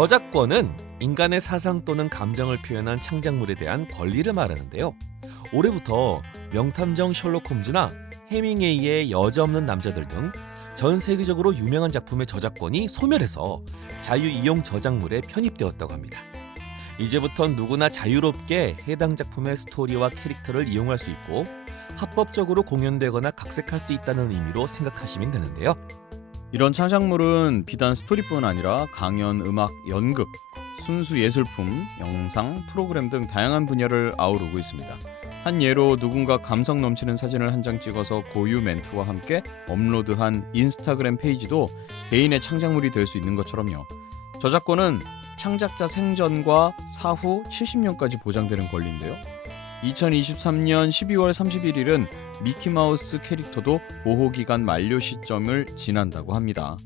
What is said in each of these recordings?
저작권은 인간의 사상 또는 감정을 표현한 창작물에 대한 권리를 말하는데요. 올해부터 명탐정 셜록 홈즈나 해밍웨이의 여자없는 남자들 등 전 세계적으로 유명한 작품의 저작권이 소멸해서 자유이용 저작물에 편입되었다고 합니다. 이제부턴 누구나 자유롭게 해당 작품의 스토리와 캐릭터를 이용할 수 있고 합법적으로 공연되거나 각색할 수 있다는 의미로 생각하시면 되는데요. 이런 창작물은 비단 스토리뿐 아니라 강연, 음악, 연극, 순수 예술품, 영상, 프로그램 등 다양한 분야를 아우르고 있습니다. 한 예로 누군가 감성 넘치는 사진을 한 장 찍어서 고유 멘트와 함께 업로드한 인스타그램 페이지도 개인의 창작물이 될 수 있는 것처럼요. 저작권은 창작자 생전과 사후 70년까지 보장되는 권리인데요. 2023년 12월 31일은 미키마우스 캐릭터도 보호기간 만료 시점을 지난다고 합니다.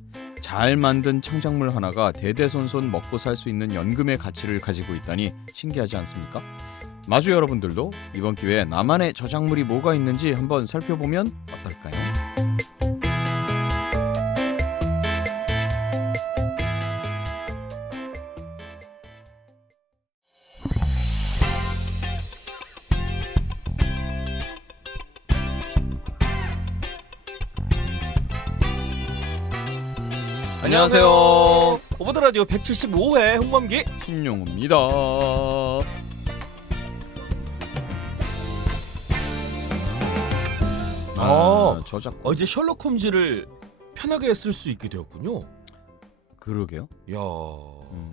잘 만든 창작물 하나가 대대손손 먹고 살 수 있는 연금의 가치를 가지고 있다니 신기하지 않습니까? 마주 여러분들도 이번 기회에 나만의 저작물이 뭐가 있는지 한번 살펴보면 어떨까요? 안녕하세요. 오버드 라디오 175회 홍범기 신용우입니다. 저작권. 이제 셜록 홈즈를 편하게 쓸 수 있게 되었군요. 그러게요. 야,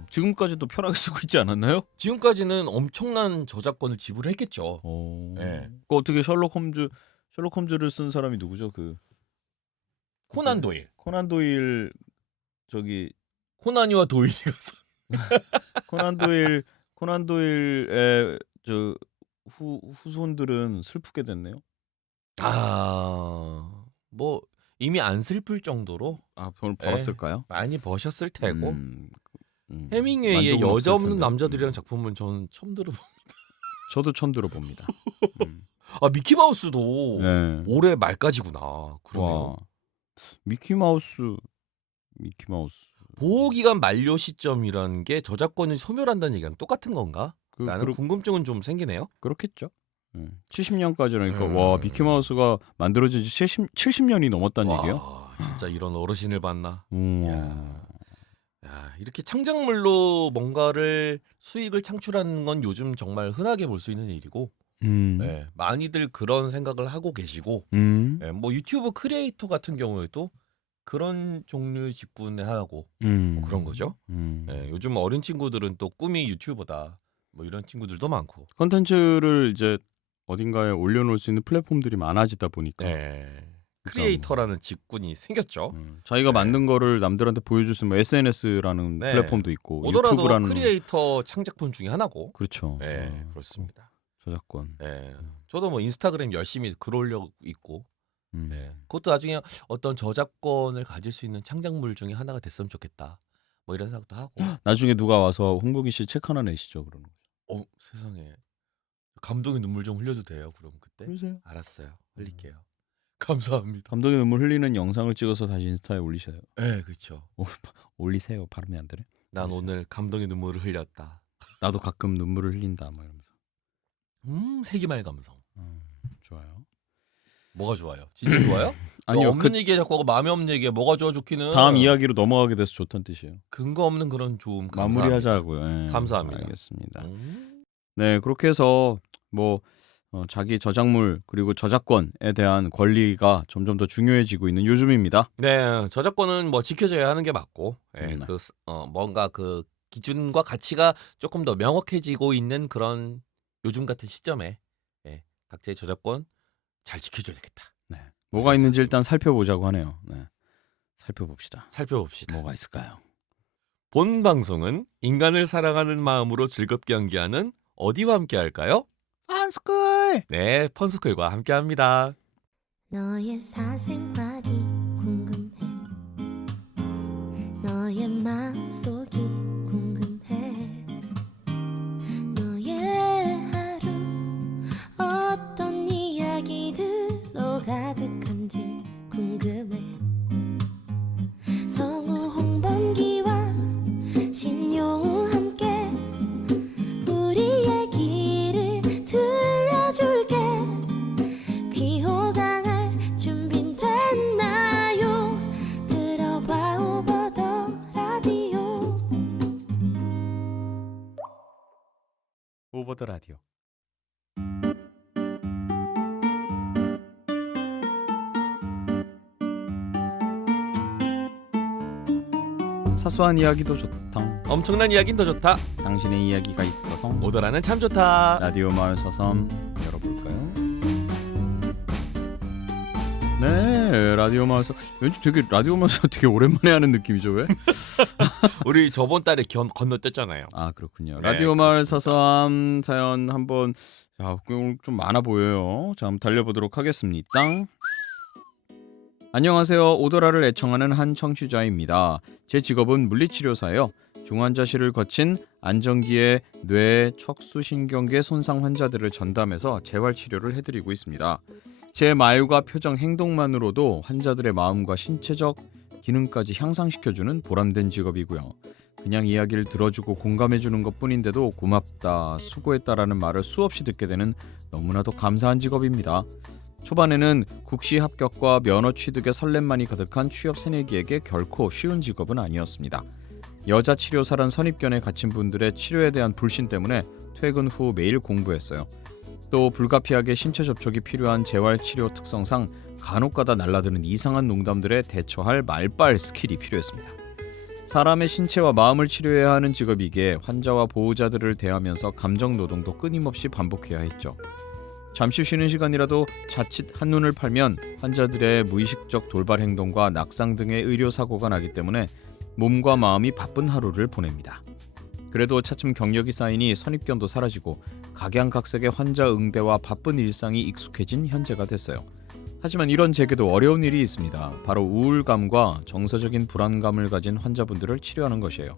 지금까지도 편하게 쓰고 있지 않았나요? 지금까지는 엄청난 저작권을 지불했겠죠. 네. 그 어떻게 셜록 홈즈를 쓴 사람이 누구죠? 그 코난 도일. 코난 도일 저기 코난이와 도일이가 코난 도일의 저 후손들은 슬프게 됐네요. 뭐 이미 안 슬플 정도로 돈을 벌었을까요? 많이 버셨을 테고. 해밍웨이의 만족은 여자 없을 없는 텐데. 남자들이라는 작품은 저는 처음 들어봅니다. 저도 처음 들어봅니다. 미키마우스도 네. 올해 말까지구나. 그러네요. 와, 미키마우스 보호기간 만료 시점이라는 게 저작권을 소멸한다는 얘기랑 똑같은 건가? 라는 궁금증은 좀 생기네요. 그렇겠죠. 70년까지라니까 네. 와, 미키마우스가 만들어진 지 70년이 넘었다는 얘기예요? 진짜 이런 어르신을 봤나. 우와. 야, 이렇게 창작물로 뭔가를 수익을 창출하는 건 요즘 정말 흔하게 볼 수 있는 일이고 네, 많이들 그런 생각을 하고 계시고 네, 뭐 유튜브 크리에이터 같은 경우에도 그런 종류 직군에 하고 뭐 그런 거죠. 네, 요즘 어린 친구들은 또 꿈이 유튜버다 뭐 이런 친구들도 많고 컨텐츠를 이제 어딘가에 올려놓을 수 있는 플랫폼들이 많아지다 보니까 크리에이터라는 직군이 생겼죠. 자기가 만든 거를 남들한테 보여줄 수 있는 SNS라는 플랫폼도 있고 오더라도 유튜브라는 크리에이터 창작품 중에 하나고. 그렇죠. 네, 그렇습니다. 저작권. 네, 저도 뭐 인스타그램 열심히 글 올려 있고. 네, 그것도 나중에 어떤 저작권을 가질 수 있는 창작물 중에 하나가 됐으면 좋겠다. 뭐 이런 생각도 하고. 나중에 누가 와서 홍보기 씨 책 하나 내시죠, 그러는 거죠. 세상에. 감동의 눈물 좀 흘려도 돼요? 그럼 그때? 그러세요. 알았어요. 흘릴게요. 감사합니다. 감동의 눈물 흘리는 영상을 찍어서 다시 인스타에 올리셔요. 네, 그렇죠. 올리세요. 발음이 안 되네. 난 올리세요. 오늘 감동의 눈물을 흘렸다. 나도 가끔 눈물을 흘린다, 막 이러면서. 세기말 감성. 좋아요. 뭐가 좋아요? 진짜 좋아요? 아니요, 없는 얘기에 자꾸 하고 마음에 없는 얘기에 뭐가 좋아 좋기는. 다음 이야기로 넘어가게 돼서 좋다는 뜻이에요. 근거 없는 그런 좋음 감사합니다. 마무리하자고요. 감사합니다. 알겠습니다. 네, 그렇게 해서 뭐 자기 저작물 그리고 저작권에 대한 권리가 점점 더 중요해지고 있는 요즘입니다. 네, 저작권은 뭐 지켜져야 하는 게 맞고, 뭔가 그 기준과 가치가 조금 더 명확해지고 있는 그런 요즘 같은 시점에 각자의 저작권 잘 지켜줘야 되겠다. 네, 뭐가 있는지 일단 살펴보자고 하네요. 네, 살펴봅시다. 뭐가 있을까요? 본 방송은 인간을 사랑하는 마음으로 즐겁게 연기하는 어디와 함께할까요? 펀스쿨. 네, 펀스쿨과 함께합니다. 너의 사생활이 궁금해. 너의 마음속이 궁금해. 너의 하루 어떤 이야기들로 가득한지 궁금해. 성우 홍범기와 신용 기호 강할 준비 됐나요? 들어봐 오버더 라디오. 오버 더 라디오. 사소한 이야기도 좋다. 엄청난 이야기는 더 좋다. 당신의 이야기가 있어서 오더라는 참 좋다. 라디오 마을 서섬 열어볼까요? 네, 라디오 마을 서 왠지 되게 라디오 마을 서 되게 오랜만에 하는 느낌이죠, 왜? 우리 저번 달에 건너뛰었잖아요. 아, 그렇군요. 네, 라디오 마을 그렇습니다. 서섬 사연 한번 오늘 좀 많아 보여요. 자, 한번 달려보도록 하겠습니다. 안녕하세요. 오더라를 애청하는 한 청취자입니다. 제 직업은 물리치료사예요. 중환자실을 거친 안정기의 뇌, 척수, 신경계 손상 환자들을 전담해서 재활치료를 해드리고 있습니다. 제 말과 표정, 행동만으로도 환자들의 마음과 신체적 기능까지 향상시켜주는 보람된 직업이고요. 그냥 이야기를 들어주고 공감해주는 것뿐인데도 고맙다, 수고했다라는 말을 수없이 듣게 되는 너무나도 감사한 직업입니다. 초반에는 국시 합격과 면허 취득의 설렘만이 가득한 취업 새내기에게 결코 쉬운 직업은 아니었습니다. 여자 치료사란 선입견에 갇힌 분들의 치료에 대한 불신 때문에 퇴근 후 매일 공부했어요. 또 불가피하게 신체 접촉이 필요한 재활치료 특성상 간혹가다 날라드는 이상한 농담들에 대처할 말빨 스킬이 필요했습니다. 사람의 신체와 마음을 치료해야 하는 직업이기에 환자와 보호자들을 대하면서 감정 노동도 끊임없이 반복해야 했죠. 잠시 쉬는 시간이라도 자칫 한눈을 팔면 환자들의 무의식적 돌발 행동과 낙상 등의 의료사고가 나기 때문에 몸과 마음이 바쁜 하루를 보냅니다. 그래도 차츰 경력이 쌓이니 선입견도 사라지고 각양각색의 환자 응대와 바쁜 일상이 익숙해진 현재가 됐어요. 하지만 이런 제게도 어려운 일이 있습니다. 바로 우울감과 정서적인 불안감을 가진 환자분들을 치료하는 것이에요.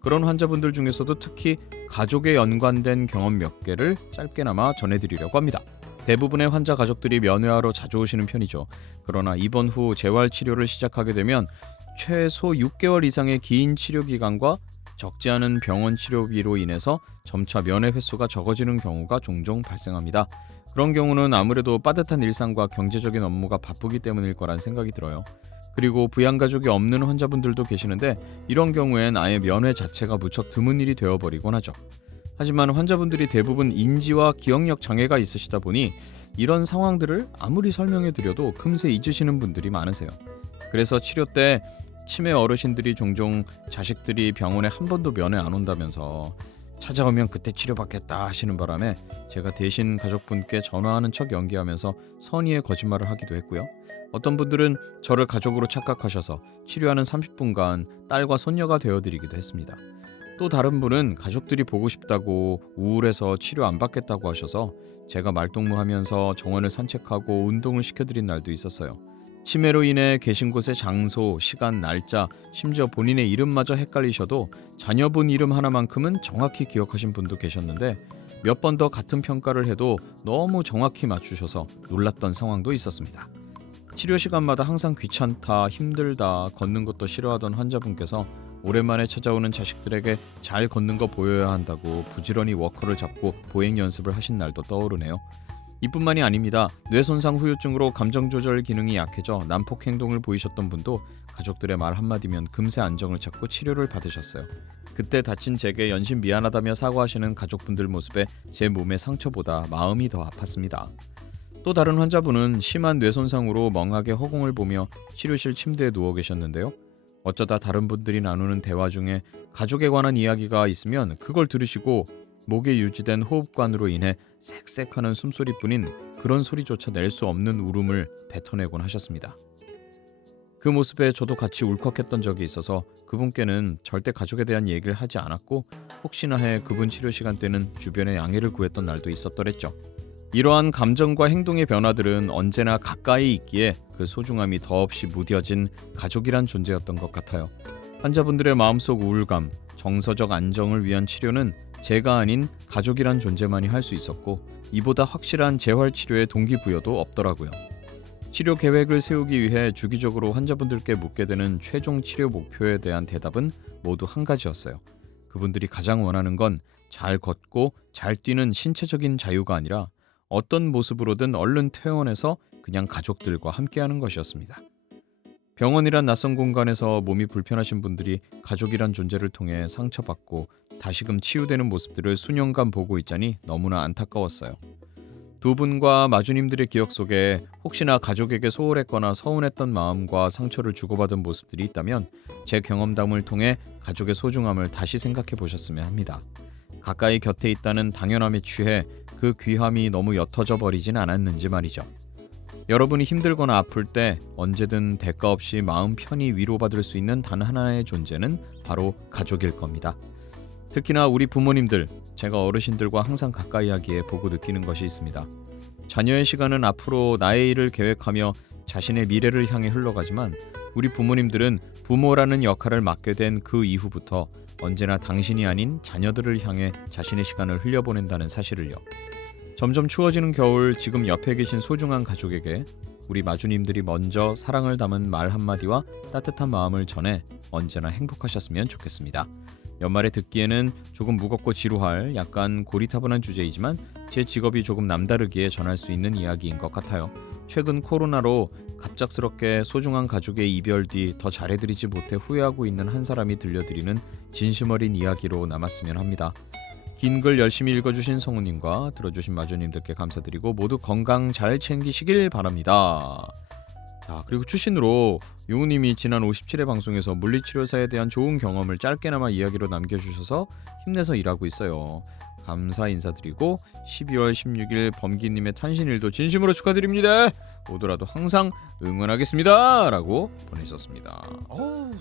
그런 환자분들 중에서도 특히 가족에 연관된 경험 몇 개를 짧게나마 전해드리려고 합니다. 대부분의 환자 가족들이 면회하러 자주 오시는 편이죠. 그러나 입원 후 재활치료를 시작하게 되면 최소 6개월 이상의 긴 치료기간과 적지 않은 병원 치료비로 인해서 점차 면회 횟수가 적어지는 경우가 종종 발생합니다. 그런 경우는 아무래도 빠듯한 일상과 경제적인 업무가 바쁘기 때문일 거란 생각이 들어요. 그리고 부양가족이 없는 환자분들도 계시는데 이런 경우엔 아예 면회 자체가 무척 드문 일이 되어버리곤 하죠. 하지만 환자분들이 대부분 인지와 기억력 장애가 있으시다 보니 이런 상황들을 아무리 설명해드려도 금세 잊으시는 분들이 많으세요. 그래서 치료 때 치매 어르신들이 종종 자식들이 병원에 한 번도 면회 안 온다면서 찾아오면 그때 치료받겠다 하시는 바람에 제가 대신 가족분께 전화하는 척 연기하면서 선의의 거짓말을 하기도 했고요. 어떤 분들은 저를 가족으로 착각하셔서 치료하는 30분간 딸과 손녀가 되어드리기도 했습니다. 또 다른 분은 가족들이 보고 싶다고 우울해서 치료 안 받겠다고 하셔서 제가 말동무하면서 정원을 산책하고 운동을 시켜드린 날도 있었어요. 치매로 인해 계신 곳의 장소, 시간, 날짜, 심지어 본인의 이름마저 헷갈리셔도 자녀분 이름 하나만큼은 정확히 기억하신 분도 계셨는데 몇 번 더 같은 평가를 해도 너무 정확히 맞추셔서 놀랐던 상황도 있었습니다. 치료 시간마다 항상 귀찮다, 힘들다, 걷는 것도 싫어하던 환자분께서 오랜만에 찾아오는 자식들에게 잘 걷는 거 보여야 한다고 부지런히 워커를 잡고 보행 연습을 하신 날도 떠오르네요. 이뿐만이 아닙니다. 뇌손상 후유증으로 감정조절 기능이 약해져 난폭 행동을 보이셨던 분도 가족들의 말 한마디면 금세 안정을 찾고 치료를 받으셨어요. 그때 다친 제게 연신 미안하다며 사과하시는 가족분들 모습에 제 몸의 상처보다 마음이 더 아팠습니다. 또 다른 환자분은 심한 뇌손상으로 멍하게 허공을 보며 치료실 침대에 누워 계셨는데요. 어쩌다 다른 분들이 나누는 대화 중에 가족에 관한 이야기가 있으면 그걸 들으시고 목에 유지된 호흡관으로 인해 쌕쌕하는 숨소리뿐인 그런 소리조차 낼 수 없는 울음을 뱉어내곤 하셨습니다. 그 모습에 저도 같이 울컥했던 적이 있어서 그분께는 절대 가족에 대한 얘기를 하지 않았고 혹시나 해 그분 치료 시간 때는 주변에 양해를 구했던 날도 있었더랬죠. 이러한 감정과 행동의 변화들은 언제나 가까이 있기에 그 소중함이 더없이 무뎌진 가족이란 존재였던 것 같아요. 환자분들의 마음속 우울감, 정서적 안정을 위한 치료는 제가 아닌 가족이란 존재만이 할 수 있었고 이보다 확실한 재활치료의 동기부여도 없더라고요. 치료 계획을 세우기 위해 주기적으로 환자분들께 묻게 되는 최종 치료 목표에 대한 대답은 모두 한 가지였어요. 그분들이 가장 원하는 건 잘 걷고 잘 뛰는 신체적인 자유가 아니라 어떤 모습으로든 얼른 퇴원해서 그냥 가족들과 함께하는 것이었습니다. 병원이란 낯선 공간에서 몸이 불편하신 분들이 가족이란 존재를 통해 상처받고 다시금 치유되는 모습들을 수년간 보고 있자니 너무나 안타까웠어요. 두 분과 마주님들의 기억 속에 혹시나 가족에게 소홀했거나 서운했던 마음과 상처를 주고받은 모습들이 있다면 제 경험담을 통해 가족의 소중함을 다시 생각해 보셨으면 합니다. 가까이 곁에 있다는 당연함에 취해 그 귀함이 너무 옅어져 버리진 않았는지 말이죠. 여러분이 힘들거나 아플 때 언제든 대가 없이 마음 편히 위로받을 수 있는 단 하나의 존재는 바로 가족일 겁니다. 특히나 우리 부모님들, 제가 어르신들과 항상 가까이 하기에 보고 느끼는 것이 있습니다. 자녀의 시간은 앞으로 나의 일을 계획하며 자신의 미래를 향해 흘러가지만 우리 부모님들은 부모라는 역할을 맡게 된 그 이후부터 언제나 당신이 아닌 자녀들을 향해 자신의 시간을 흘려보낸다는 사실을요. 점점 추워지는 겨울, 지금 옆에 계신 소중한 가족에게 우리 마주님들이 먼저 사랑을 담은 말 한마디와 따뜻한 마음을 전해 언제나 행복하셨으면 좋겠습니다. 연말에 듣기에는 조금 무겁고 지루할 약간 고리타분한 주제이지만 제 직업이 조금 남다르기에 전할 수 있는 이야기인 것 같아요. 최근 코로나로 갑작스럽게 소중한 가족의 이별 뒤 더 잘해드리지 못해 후회하고 있는 한 사람이 들려드리는 진심 어린 이야기로 남았으면 합니다. 긴 글 열심히 읽어주신 성우님과 들어주신 마주님들께 감사드리고 모두 건강 잘 챙기시길 바랍니다. 자, 그리고 출신으로 용우님이 지난 57회 방송에서 물리치료사에 대한 좋은 경험을 짧게나마 이야기로 남겨주셔서 힘내서 일하고 있어요. 감사 인사드리고 12월 16일 범기님의 탄신일도 진심으로 축하드립니다. 오더라도 항상 응원하겠습니다 라고 보내셨습니다.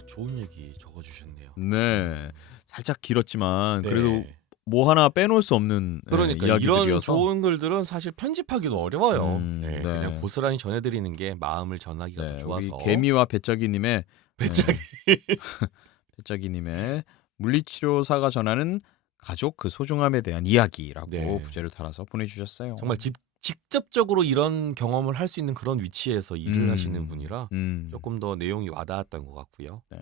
좋은 얘기 적어주셨네요. 네, 살짝 길었지만 네. 그래도 뭐 하나 빼놓을 수 없는 그러니까 이야기들이어서 이런 좋은 글들은 사실 편집하기도 어려워요. 네. 그냥 고스란히 전해드리는 게 마음을 전하기가 더 우리 좋아서. 개미와 배짜기님의 배짜기. 배짜기님의 물리치료사가 전하는 가족 그 소중함에 대한 이야기라고 네. 부제를 달아서 보내주셨어요. 정말 직접적으로 이런 경험을 할 수 있는 그런 위치에서 일을 음. 하시는 분이라 음. 조금 더 내용이 와닿았던 것 같고요. 네.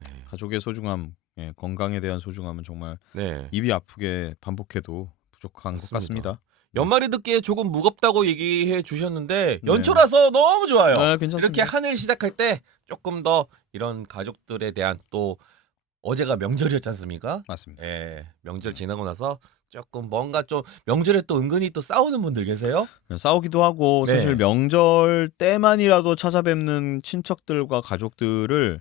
네. 가족의 소중함, 건강에 대한 소중함은 정말 네. 입이 아프게 반복해도 부족한 것 맞습니다. 같습니다. 연말에 듣기에 조금 무겁다고 얘기해 주셨는데 네. 연초라서 너무 좋아요. 네, 괜찮습니다. 이렇게 한 해 시작할 때 조금 더 이런 가족들에 대한 또 어제가 명절이었지 않습니까? 맞습니다. 예, 명절 지나고 나서 조금 뭔가 좀 명절에 또 은근히 또 싸우는 분들 계세요? 싸우기도 하고 네. 사실 명절 때만이라도 찾아뵙는 친척들과 가족들을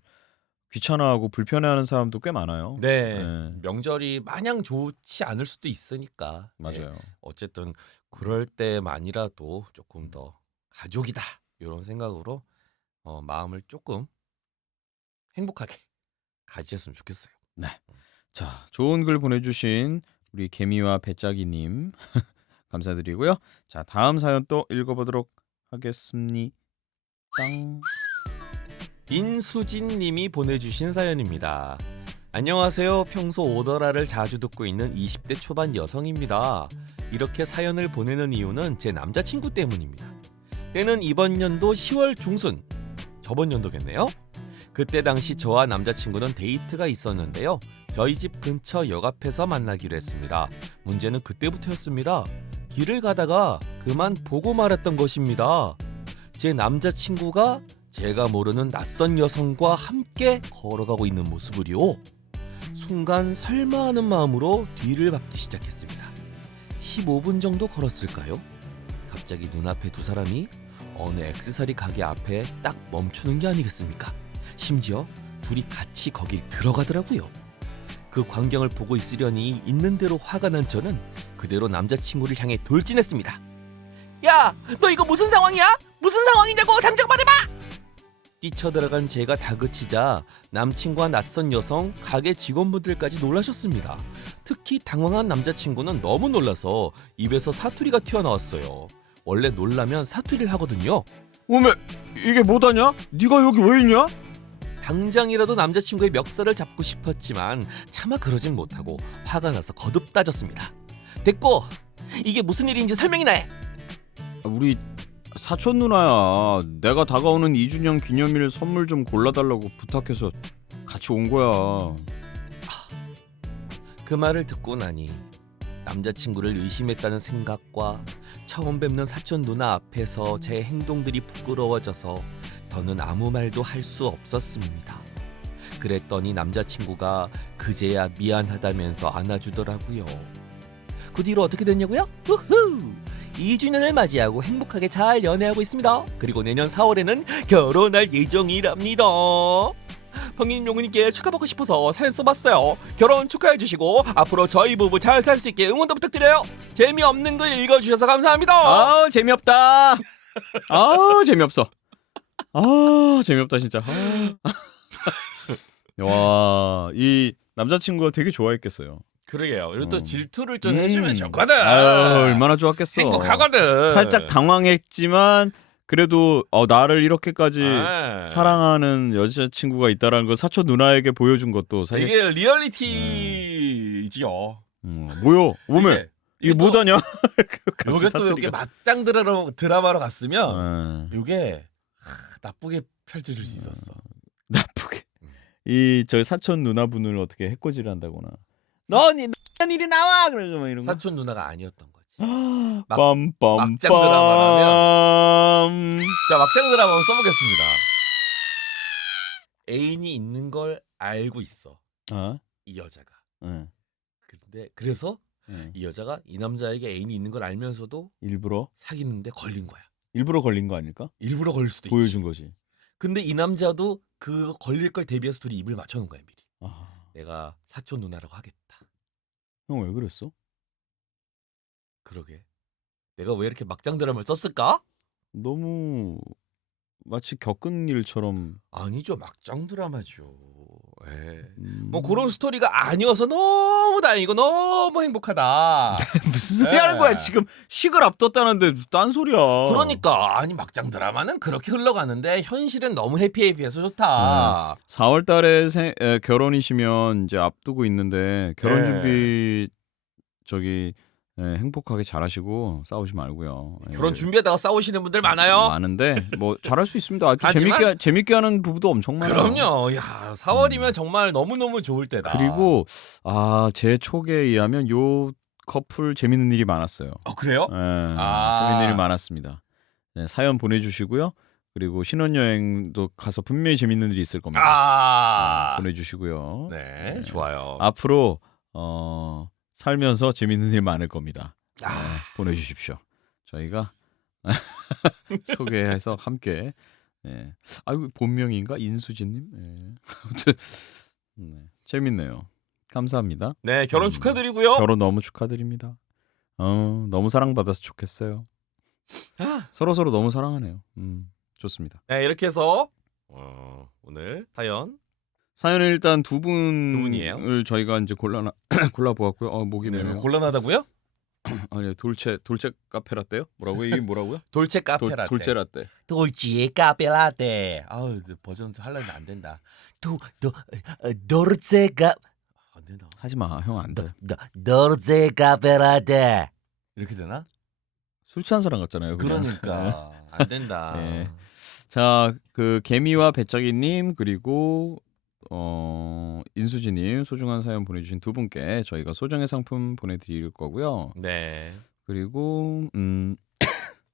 귀찮아하고 불편해하는 사람도 꽤 많아요. 네. 네. 명절이 마냥 좋지 않을 수도 있으니까. 맞아요. 어쨌든 그럴 때만이라도 조금 더 가족이다 이런 생각으로 마음을 조금 행복하게 가지셨으면 좋겠어요. 자, 좋은 글 보내주신 우리 개미와 배짜기님 감사드리고요. 자, 다음 사연 또 읽어보도록 하겠습니다. 인수진님이 보내주신 사연입니다. 안녕하세요. 평소 오더라를 자주 듣고 있는 20대 초반 여성입니다. 이렇게 사연을 보내는 이유는 제 남자친구 때문입니다. 때는 이번 연도 10월 중순, 저번 연도겠네요. 그때 당시 저와 남자친구는 데이트가 있었는데요. 저희 집 근처 역 앞에서 만나기로 했습니다. 문제는 그때부터였습니다. 길을 가다가 그만 보고 말았던 것입니다. 제 남자친구가 제가 모르는 낯선 여성과 함께 걸어가고 있는 모습을요. 순간 설마 하는 마음으로 뒤를 밟기 시작했습니다. 15분 정도 걸었을까요? 갑자기 눈앞에 두 사람이 어느 액세서리 가게 앞에 딱 멈추는 게 아니겠습니까? 심지어 둘이 같이 거길 들어가더라고요. 그 광경을 보고 있으려니 있는 대로 화가 난 저는 그대로 남자친구를 향해 돌진했습니다. 야, 너 이거 무슨 상황이야? 무슨 상황이냐고 당장 말해봐! 뛰쳐들어간 제가 다그치자 남친과 낯선 여성, 가게 직원분들까지 놀라셨습니다. 특히 당황한 남자친구는 너무 놀라서 입에서 사투리가 튀어나왔어요. 원래 놀라면 사투리를 하거든요. 오메, 이게 뭐다냐? 네가 여기 왜 있냐? 당장이라도 남자친구의 멱살을 잡고 싶었지만 차마 그러진 못하고 화가 나서 거듭 따졌습니다. 됐고, 이게 무슨 일인지 설명이나 해. 우리 사촌 누나야. 내가 다가오는 2주년 기념일 선물 좀 골라달라고 부탁해서 같이 온 거야. 그 말을 듣고 나니 남자친구를 의심했다는 생각과 처음 뵙는 사촌 누나 앞에서 제 행동들이 부끄러워져서 더는 아무 말도 할 수 없었습니다. 그랬더니 남자친구가 그제야 미안하다면서 안아주더라고요. 그 뒤로 어떻게 됐냐고요? 후후! 2주년을 맞이하고 행복하게 잘 연애하고 있습니다. 그리고 내년 4월에는 결혼할 예정이랍니다. 평님 용우님께 축하받고 싶어서 사연 써봤어요. 결혼 축하해주시고 앞으로 저희 부부 잘 살 수 있게 응원도 부탁드려요. 재미없는 글 읽어주셔서 감사합니다. 아 재미없다. 아 재미없어. 아 재미없다 진짜. 와, 이 남자친구가 되게 좋아했겠어요. 그러게요. 그리고 또 음. 질투를 좀 해주면 좋거든. 아유, 얼마나 좋았겠어. 행복하거든. 살짝 당황했지만 그래도 나를 이렇게까지 아. 사랑하는 여자친구가 있다라는 걸 사촌 누나에게 보여준 것도 사실 이게 리얼리티지요. 뭐요? 오메 이게 또- 뭐다냐? 요게 또 이렇게 맞짱 드라마로 갔으면 어, 요게 나쁘게 펼쳐질 수 있었어. 나쁘게 이 저희 사촌 누나분을 어떻게 해코지를 한다거나 넌 이리 나와 그러고 막 이런 거. 사촌 누나가 아니었던 거지. 막- 빰빰빰 막장 드라마라면. 자, 막장 드라마 한번 써보겠습니다. 애인이 있는 걸 알고 있어. 이 여자가. 근데 그래서 이 여자가 이 남자에게 애인이 있는 걸 알면서도 일부러 사귀는데 걸린 거야. 걸린 거 아닐까? 일부러 걸릴 수도 있지. 보여준 거지. 근데 이 남자도 그 걸릴 걸 대비해서 둘이 입을 맞춰놓은 거야 미리. 내가 사촌 누나라고 하겠다. 형 왜 그랬어? 그러게. 내가 왜 이렇게 막장 드라마를 썼을까? 너무 마치 겪은 일처럼. 아니죠. 막장 드라마죠. 에. 음... 뭐 그런 스토리가 아니어서 너무 다행이고 너무 행복하다. 무슨 소리 하는 거야? 예. 지금 식을 앞뒀다는데 딴 소리야. 그러니까 아니 막장 드라마는 그렇게 흘러가는데 현실은 너무 해피해피해서 좋다. 4월 달에 결혼이시면 이제 앞두고 있는데 결혼 예. 준비 저기 행복하게 잘하시고 싸우지 말고요. 결혼 준비하다가 싸우시는 분들 많아요. 많은데 뭐 잘할 수 있습니다. 아주 하지만- 재밌게 하는 부부도 엄청 많아요. 그럼요. 야 4월이면 정말 너무너무 좋을 때다. 그리고 제 촉에 의하면 요 커플 재밌는 일이 많았어요. 그래요? 재밌는 일이 많았습니다. 네, 사연 보내주시고요. 그리고 신혼여행도 가서 분명히 재밌는 일이 있을 겁니다. 보내주시고요. 네, 좋아요. 앞으로 살면서 재밌는 일 많을 겁니다. 보내주십시오. 저희가 소개해서 함께. 아이고 본명인가 인수진님. 아무튼 재밌네요. 감사합니다. 네, 결혼 축하드리고요. 결혼 너무 축하드립니다. 너무 사랑받아서 좋겠어요. 서로 너무 사랑하네요. 좋습니다. 네, 이렇게 해서 오늘 사연은 일단 두 분이에요? 분을 저희가 이제 골라 보았고요. 목이 메네요. 곤란하다고요? 아니 돌체 카페라떼요? 뭐라고요? 이게 뭐라고요? 돌체 카페라떼. 돌체 라떼. 돌체 카페라떼. 버전 하려면 안 된다. 돌체 카 안 된다. 하지 마. 형 안 돼. 돌체 카페라떼. 이렇게 되나? 술 취한 사람 같잖아요. 그냥. 그러니까 안 된다. 네. 자, 그 개미와 배짜기님 그리고 인수지님 소중한 사연 보내주신 두 분께 저희가 소정의 상품 보내드릴 거고요. 네. 그리고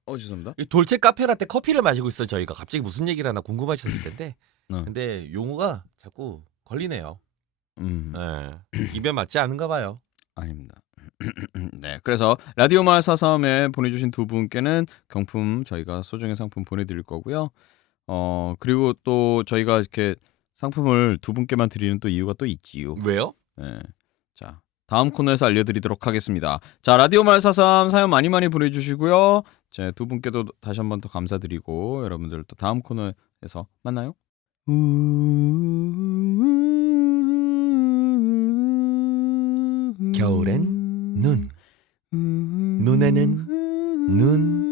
죄송합니다. 이 돌체 카페라떼 커피를 마시고 있어요. 저희가 갑자기 무슨 얘기를 하나 궁금하셨을 텐데. 근데 용우가 자꾸 걸리네요. 네. 입에 맞지 않은가 봐요. 아닙니다. 네, 그래서 라디오 마을 사삼에 보내주신 두 분께는 경품 저희가 소정의 상품 보내드릴 거고요. 그리고 또 저희가 이렇게 상품을 두 분께만 드리는 또 이유가 또 있지요. 왜요? 네, 자 다음 코너에서 알려드리도록 하겠습니다. 자 라디오 마을 사삼 사연 많이 보내주시고요. 자, 두 분께도 다시 한번 더 감사드리고 여러분들 또 다음 코너에서 만나요. 겨울엔 눈. 눈에는 눈.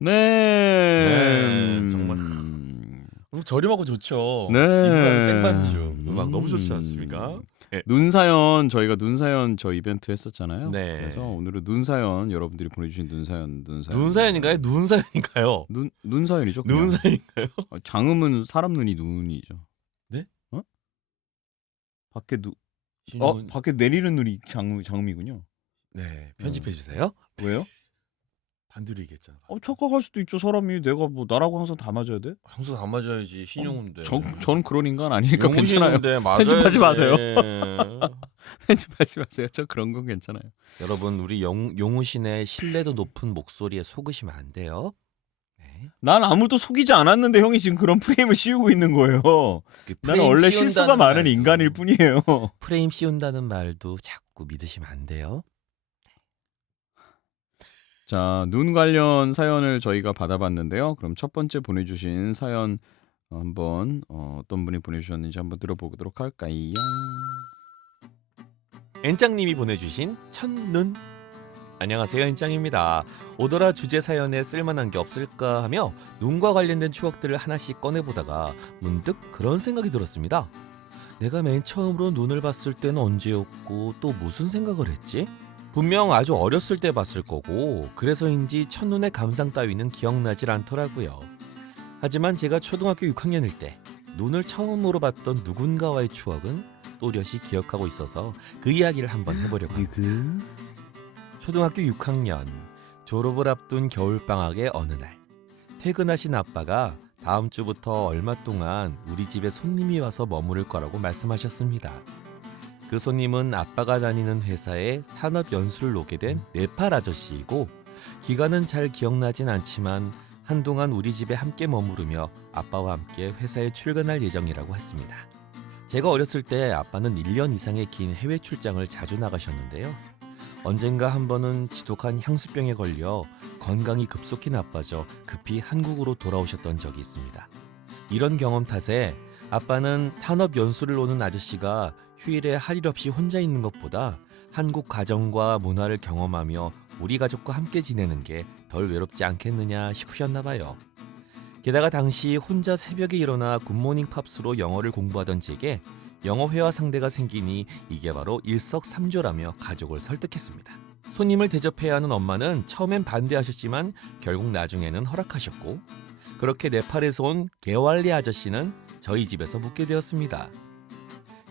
네, 정말 저렴하고 좋죠. 네. 이분은 생반주 음악 너무 좋지 않습니까? 네. 눈사연 저희가 눈사연 저 이벤트 했었잖아요. 네. 그래서 오늘은 눈사연 여러분들이 보내주신 눈사연인가요? 눈사연인가요? 눈사연이죠. 그냥. 눈사연인가요? 장음은 사람 눈이 눈이죠. 네? 밖에 신용은 밖에 내리는 눈이 장음이군요. 네, 편집해 주세요. 왜요? 반대로 얘기했잖아. 착각할 수도 있죠. 사람이 내가 뭐 나라고 항상 다 맞아야 돼? 항상 안 맞아야지 신용인데. 저는 그런 인간 아니니까 괜찮아요. 용신인데 맞아야지. 편집하지 마세요. 편집하지 마세요. 저 그런 건 괜찮아요. 여러분 우리 용우신의 신뢰도 높은 목소리에 속으시면 안 돼요. 네. 난 아무도 속이지 않았는데 형이 지금 그런 프레임을 씌우고 있는 거예요. 그 나는 프레임 원래 씌운다는 실수가 많은 말도, 인간일 뿐이에요. 프레임 씌운다는 말도 자꾸 믿으시면 안 돼요. 자, 눈 관련 사연을 저희가 받아봤는데요. 그럼 첫 번째 보내주신 사연 한번 어떤 분이 보내주셨는지 한번 들어보도록 할까요? 엔짱님이 보내주신 첫눈. 안녕하세요, 엔짱입니다. 오더라 주제 사연에 쓸만한 게 없을까 하며 눈과 관련된 추억들을 하나씩 꺼내보다가 문득 그런 생각이 들었습니다. 내가 맨 처음으로 눈을 봤을 때는 언제였고 또 무슨 생각을 했지? 분명 아주 어렸을 때 봤을 거고 그래서인지 첫눈의 감상 따위는 기억나질 않더라고요. 하지만 제가 초등학교 6학년일 때 눈을 처음으로 봤던 누군가와의 추억은 또렷이 기억하고 있어서 그 이야기를 한번 해보려고 합니다. 초등학교 6학년 졸업을 앞둔 겨울방학의 어느 날 퇴근하신 아빠가 다음 주부터 얼마 동안 우리 집에 손님이 와서 머무를 거라고 말씀하셨습니다. 그 손님은 아빠가 다니는 회사에 산업연수를 오게 된 네팔 아저씨이고 기간은 잘 기억나진 않지만 한동안 우리 집에 함께 머무르며 아빠와 함께 회사에 출근할 예정이라고 했습니다. 제가 어렸을 때 아빠는 1년 이상의 긴 해외 출장을 자주 나가셨는데요. 언젠가 한 번은 지독한 향수병에 걸려 건강이 급속히 나빠져 급히 한국으로 돌아오셨던 적이 있습니다. 이런 경험 탓에 아빠는 산업연수를 오는 아저씨가 휴일에 할 일 없이 혼자 있는 것보다 한국 가정과 문화를 경험하며 우리 가족과 함께 지내는 게 덜 외롭지 않겠느냐 싶으셨나 봐요. 게다가 당시 혼자 새벽에 일어나 굿모닝 팝스로 영어를 공부하던 제게 영어 회화 상대가 생기니 이게 바로 일석삼조라며 가족을 설득했습니다. 손님을 대접해야 하는 엄마는 처음엔 반대하셨지만 결국 나중에는 허락하셨고 그렇게 네팔에서 온 게왈리 아저씨는 저희 집에서 묵게 되었습니다.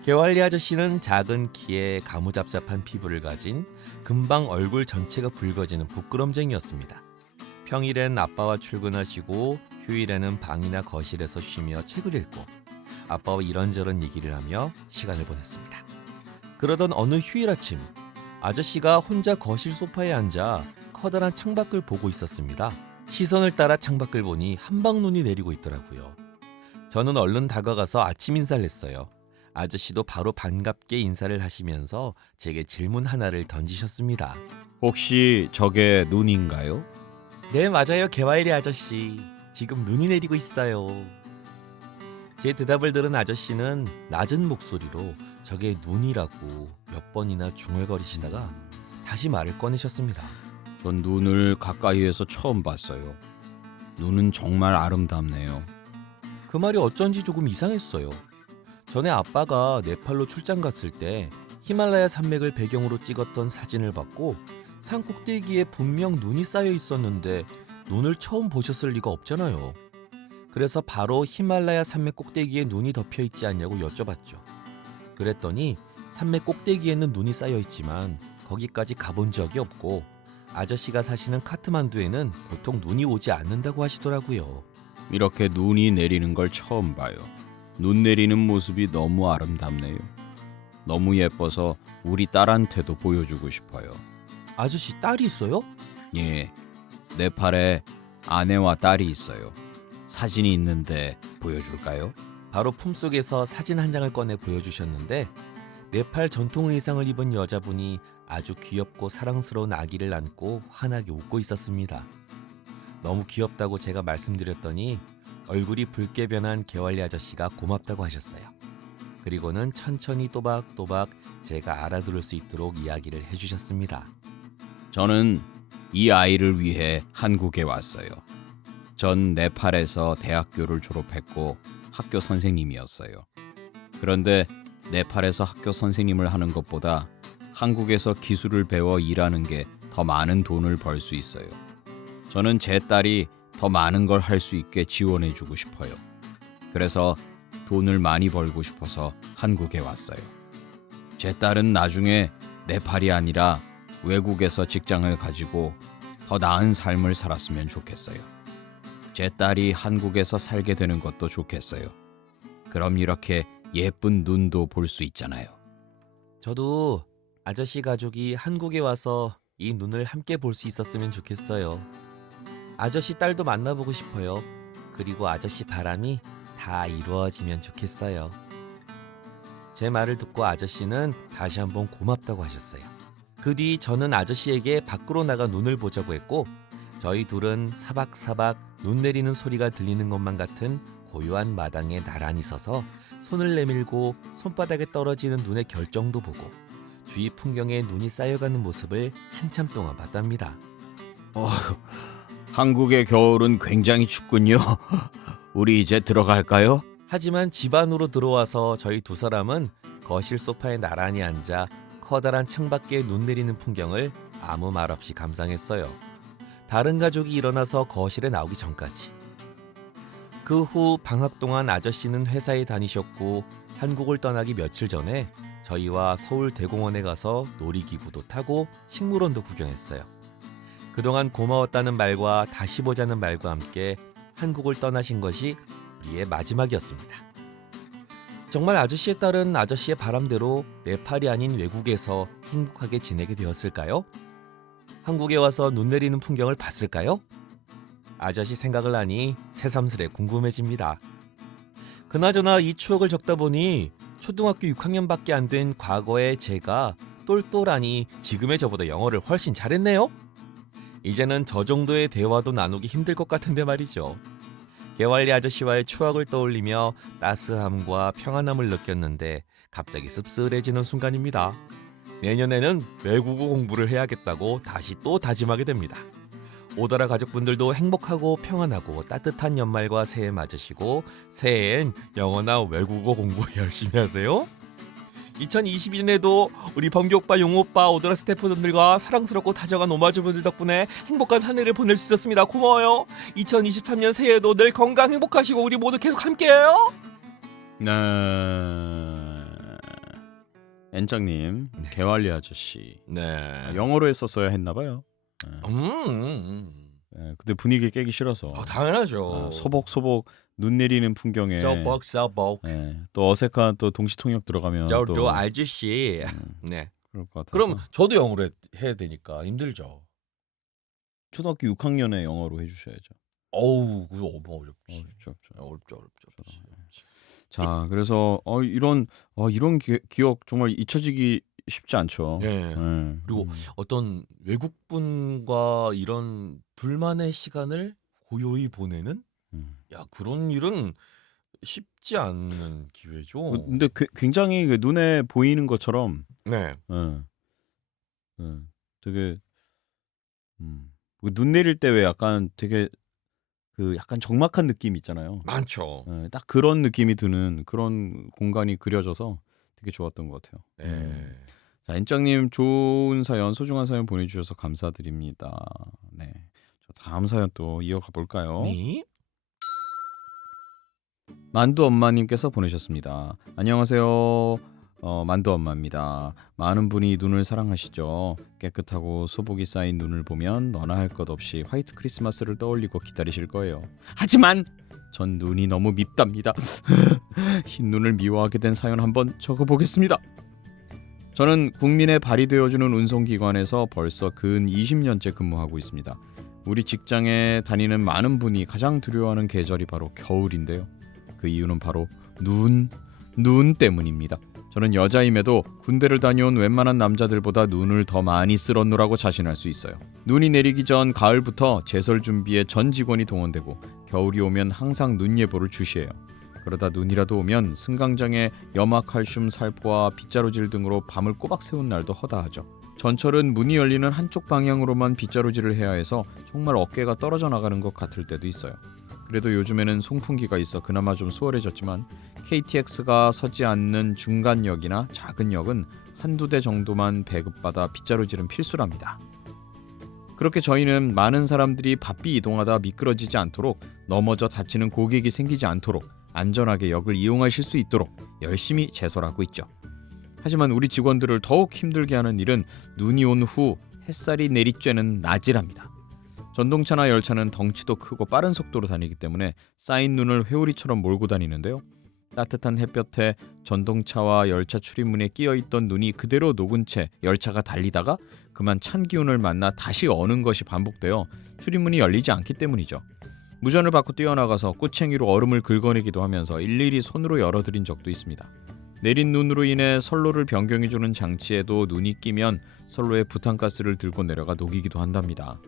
게왈리 아저씨는 작은 키에 가무잡잡한 피부를 가진 금방 얼굴 전체가 붉어지는 부끄럼쟁이였습니다. 평일엔 아빠와 출근하시고 휴일에는 방이나 거실에서 쉬며 책을 읽고 아빠와 이런저런 얘기를 하며 시간을 보냈습니다. 그러던 어느 휴일 아침 아저씨가 혼자 거실 소파에 앉아 커다란 창밖을 보고 있었습니다. 시선을 따라 창밖을 보니 한방눈이 내리고 있더라고요. 저는 얼른 다가가서 아침 인사를 했어요. 아저씨도 바로 반갑게 인사를 하시면서 제게 질문 하나를 던지셨습니다. 혹시 저게 눈인가요? 네, 맞아요, 게왈리 아저씨. 지금 눈이 내리고 있어요. 제 대답을 들은 아저씨는 낮은 목소리로 저게 눈이라고 몇 번이나 중얼거리시다가 다시 말을 꺼내셨습니다. 전 눈을 가까이에서 처음 봤어요. 눈은 정말 아름답네요. 그 말이 어쩐지 조금 이상했어요. 전에 아빠가 네팔로 출장 갔을 때 히말라야 산맥을 배경으로 찍었던 사진을 봤고 산 꼭대기에 분명 눈이 쌓여 있었는데 눈을 처음 보셨을 리가 없잖아요. 그래서 바로 히말라야 산맥 꼭대기에 눈이 덮여 있지 않냐고 여쭤봤죠. 그랬더니 산맥 꼭대기에는 눈이 쌓여 있지만 거기까지 가본 적이 없고 아저씨가 사시는 카트만두에는 보통 눈이 오지 않는다고 하시더라고요. 이렇게 눈이 내리는 걸 처음 봐요. 눈 내리는 모습이 너무 아름답네요. 너무 예뻐서 우리 딸한테도 보여주고 싶어요. 아저씨 딸이 있어요? 예, 네팔에 아내와 딸이 있어요. 사진이 있는데 보여줄까요? 바로 품속에서 사진 한 장을 꺼내 보여주셨는데 네팔 전통 의상을 입은 여자분이 아주 귀엽고 사랑스러운 아기를 안고 환하게 웃고 있었습니다. 너무 귀엽다고 제가 말씀드렸더니 얼굴이 붉게 변한 게왈리 아저씨가 고맙다고 하셨어요. 그리고는 천천히 또박또박 제가 알아들을 수 있도록 이야기를 해주셨습니다. 저는 이 아이를 위해 한국에 왔어요. 전 네팔에서 대학교를 졸업했고 학교 선생님이었어요. 그런데 네팔에서 학교 선생님을 하는 것보다 한국에서 기술을 배워 일하는 게 더 많은 돈을 벌 수 있어요. 저는 제 딸이 더 많은 걸 할 수 있게 지원해주고 싶어요. 그래서 돈을 많이 벌고 싶어서 한국에 왔어요. 제 딸은 나중에 네팔이 아니라 외국에서 직장을 가지고 더 나은 삶을 살았으면 좋겠어요. 제 딸이 한국에서 살게 되는 것도 좋겠어요. 그럼 이렇게 예쁜 눈도 볼 수 있잖아요. 저도 아저씨 가족이 한국에 와서 이 눈을 함께 볼 수 있었으면 좋겠어요. 아저씨 딸도 만나보고 싶어요. 그리고 아저씨 바람이 다 이루어지면 좋겠어요. 제 말을 듣고 아저씨는 다시 한번 고맙다고 하셨어요. 그 뒤 저는 아저씨에게 밖으로 나가 눈을 보자고 했고 저희 둘은 사박사박 눈 내리는 소리가 들리는 것만 같은 고요한 마당에 나란히 서서 손을 내밀고 손바닥에 떨어지는 눈의 결정도 보고 주위 풍경에 눈이 쌓여가는 모습을 한참 동안 봤답니다. 한국의 겨울은 굉장히 춥군요. 우리 이제 들어갈까요? 하지만 집 안으로 들어와서 저희 두 사람은 거실 소파에 나란히 앉아 커다란 창밖에 눈 내리는 풍경을 아무 말 없이 감상했어요. 다른 가족이 일어나서 거실에 나오기 전까지. 그 후 방학 동안 아저씨는 회사에 다니셨고 한국을 떠나기 며칠 전에 저희와 서울 대공원에 가서 놀이기구도 타고 식물원도 구경했어요. 그동안 고마웠다는 말과 다시 보자는 말과 함께 한국을 떠나신 것이 우리의 마지막이었습니다. 정말 아저씨의 딸은 아저씨의 바람대로 네팔이 아닌 외국에서 행복하게 지내게 되었을까요? 한국에 와서 눈 내리는 풍경을 봤을까요? 아저씨 생각을 하니 새삼스레 궁금해집니다. 그나저나 이 추억을 적다 보니 초등학교 6학년밖에 안 된 과거의 제가 똘똘하니 지금의 저보다 영어를 훨씬 잘했네요. 이제는 저 정도의 대화도 나누기 힘들 것 같은데 말이죠. 개활리 아저씨와의 추억을 떠올리며 따스함과 평안함을 느꼈는데 갑자기 씁쓸해지는 순간입니다. 내년에는 외국어 공부를 해야겠다고 다시 또 다짐하게 됩니다. 오더라 가족분들도 행복하고 평안하고 따뜻한 연말과 새해 맞으시고 새해엔 영어나 외국어 공부 열심히 하세요. 2022년에도 우리 범규 오빠, 용호 오빠, 오더라 스태프분들과 사랑스럽고 다정한 오마주분들 덕분에 행복한 한 해를 보낼 수 있었습니다. 고마워요. 2023년 새해에도 늘 건강 행복하시고 우리 모두 계속 함께해요. 네. 엔장님, 네. 개활리 아저씨. 네. 영어로 했었어야 했나봐요. 근데 분위기 깨기 싫어서. 당연하죠. 소복소복 눈 내리는 풍경에. 서복. 또 어색한 또 동시통역 들어가면 또 아저씨. 네. 그럴 것 같아서. 그럼 저도 영어로 해야 되니까 힘들죠. 초등학교 6학년에 영어로 해주셔야죠. 어우, 그거 너무 어렵지. 어렵죠. 어렵죠. 자, 그래서 이런 기억 정말 잊혀지기 쉽지 않죠. 네. 그리고 어떤 외국분과 이런 둘만의 시간을 고요히 보내는 그런 일은 쉽지 않은 기회죠. 근데 굉장히 눈에 보이는 것처럼 네. 되게 눈 내릴 때 왜 약간 되게 약간 적막한 느낌 있잖아요. 많죠. 딱 그런 느낌이 드는 그런 공간이 그려져서 되게 좋았던 것 같아요. 네. 자, 엔짱님 좋은 사연, 소중한 사연 보내주셔서 감사드립니다. 네, 저 다음 사연 또 이어가 볼까요? 네. 만두 엄마님께서 보내셨습니다. 안녕하세요. 만두 엄마입니다. 많은 분이 눈을 사랑하시죠. 깨끗하고 소복이 쌓인 눈을 보면 너나 할 것 없이 화이트 크리스마스를 떠올리고 기다리실 거예요. 하지만 전 눈이 너무 밉답니다. 흰 눈을 미워하게 된 사연 한번 적어보겠습니다. 저는 국민의 발이 되어주는 운송기관에서 벌써 근 20년째 근무하고 있습니다. 우리 직장에 다니는 많은 분이 가장 두려워하는 계절이 바로 겨울인데요. 그 이유는 바로 눈 때문입니다. 저는 여자임에도 군대를 다녀온 웬만한 남자들보다 눈을 더 많이 쓸었노라고 자신할 수 있어요. 눈이 내리기 전 가을부터 제설 준비에 전 직원이 동원되고 겨울이 오면 항상 눈 예보를 주시해요. 그러다 눈이라도 오면 승강장에 염화칼슘 살포와 빗자루질 등으로 밤을 꼬박 새운 날도 허다하죠. 전철은 문이 열리는 한쪽 방향으로만 빗자루질을 해야 해서 정말 어깨가 떨어져 나가는 것 같을 때도 있어요. 그래도 요즘에는 송풍기가 있어 그나마 좀 수월해졌지만 KTX가 서지 않는 중간역이나 작은 역은 한두 대 정도만 배급받아 빗자루질은 필수랍니다. 그렇게 저희는 많은 사람들이 바삐 이동하다 미끄러지지 않도록, 넘어져 다치는 고객이 생기지 않도록 안전하게 역을 이용하실 수 있도록 열심히 제설하고 있죠. 하지만 우리 직원들을 더욱 힘들게 하는 일은 눈이 온 후 햇살이 내리쬐는 낮이랍니다. 전동차나 열차는 덩치도 크고 빠른 속도로 다니기 때문에 쌓인 눈을 회오리처럼 몰고 다니는데요. 따뜻한 햇볕에 전동차와 열차 출입문에 끼어있던 눈이 그대로 녹은 채 열차가 달리다가 그만 찬 기운을 만나 다시 어는 것이 반복되어 출입문이 열리지 않기 때문이죠. 무전을 받고 뛰어나가서 꼬챙이로 얼음을 긁어내기도 하면서 일일이 손으로 열어드린 적도 있습니다. 내린 눈으로 인해 선로를 변경해주는 장치에도 눈이 끼면 선로에 부탄가스를 들고 내려가 녹이기도 한답니다.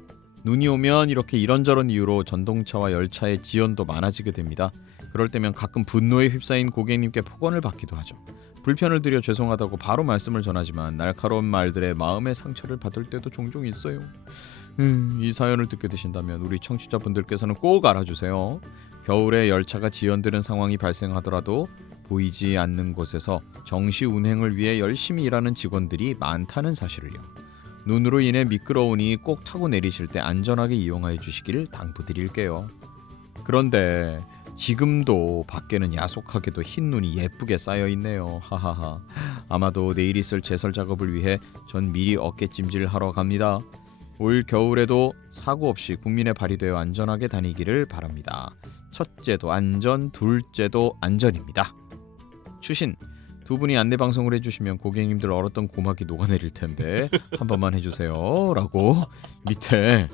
눈이 오면 이렇게 이런저런 이유로 전동차와 열차의 지연도 많아지게 됩니다. 그럴 때면 가끔 분노에 휩싸인 고객님께 폭언을 받기도 하죠. 불편을 드려 죄송하다고 바로 말씀을 전하지만 날카로운 말들에 마음의 상처를 받을 때도 종종 있어요. 이 사연을 듣게 되신다면 우리 청취자분들께서는 꼭 알아주세요. 겨울에 열차가 지연되는 상황이 발생하더라도 보이지 않는 곳에서 정시 운행을 위해 열심히 일하는 직원들이 많다는 사실을요. 눈으로 인해 미끄러우니 꼭 타고 내리실 때 안전하게 이용하여 주시길 당부드릴게요. 그런데 지금도 밖에는 야속하게도 흰 눈이 예쁘게 쌓여 있네요. 하하하. 아마도 내일 있을 제설 작업을 위해 전 미리 어깨찜질을 하러 갑니다. 올 겨울에도 사고 없이 국민의 발이 되어 안전하게 다니기를 바랍니다. 첫째도 안전, 둘째도 안전입니다. 추신, 두 분이 안내 방송을 해주시면 고객님들 얼었던 고막이 녹아내릴 텐데 한 번만 해주세요 라고 밑에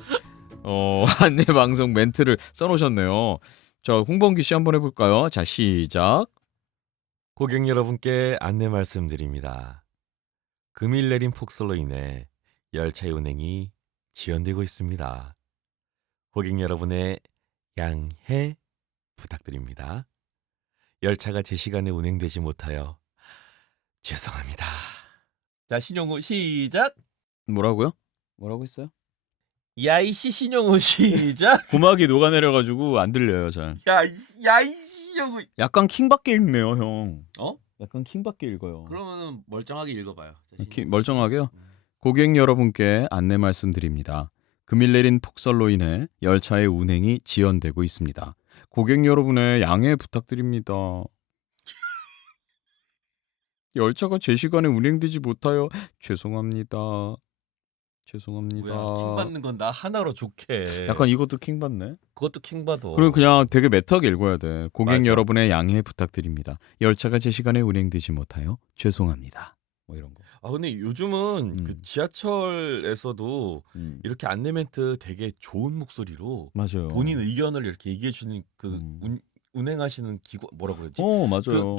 안내 방송 멘트를 써놓으셨네요. 자, 홍범기 씨 한번 해볼까요? 자, 시작. 고객 여러분께 안내 말씀드립니다. 금일 내린 폭설로 인해 열차의 운행이 지연되고 있습니다. 고객 여러분의 양해 부탁드립니다. 열차가 제 시간에 운행되지 못하여 죄송합니다. 자, 신용우 시작. 뭐라고요? 뭐라고 했어요? 야이씨 신용우 시작. 고막이 녹아내려가지고 안 들려요 잘. 야이 신용우. 약간 킹받게 읽네요 형. 어? 약간 킹받게 읽어요. 그러면은 멀쩡하게 읽어봐요. 자, 멀쩡하게요? 고객 여러분께 안내 말씀드립니다. 금일 내린 폭설로 인해 열차의 운행이 지연되고 있습니다. 고객 여러분의 양해 부탁드립니다. 열차가 제 시간에 운행되지 못하여 죄송합니다. 죄송합니다. 뭐야, 킹 받는 건 나 하나로 좋게. 약간 이것도 킹받네. 그것도 킹 받어. 그럼 그냥 되게 매트하게 읽어야 돼. 고객 맞아. 여러분의 양해 부탁드립니다. 열차가 제 시간에 운행되지 못하여 죄송합니다. 뭐 이런 거. 아 근데 요즘은 그 지하철에서도 이렇게 안내 멘트 되게 좋은 목소리로 맞아요. 본인 의견을 이렇게 얘기해 주는 그 음. 운행하시는 기관 뭐라 그러지? 맞아요.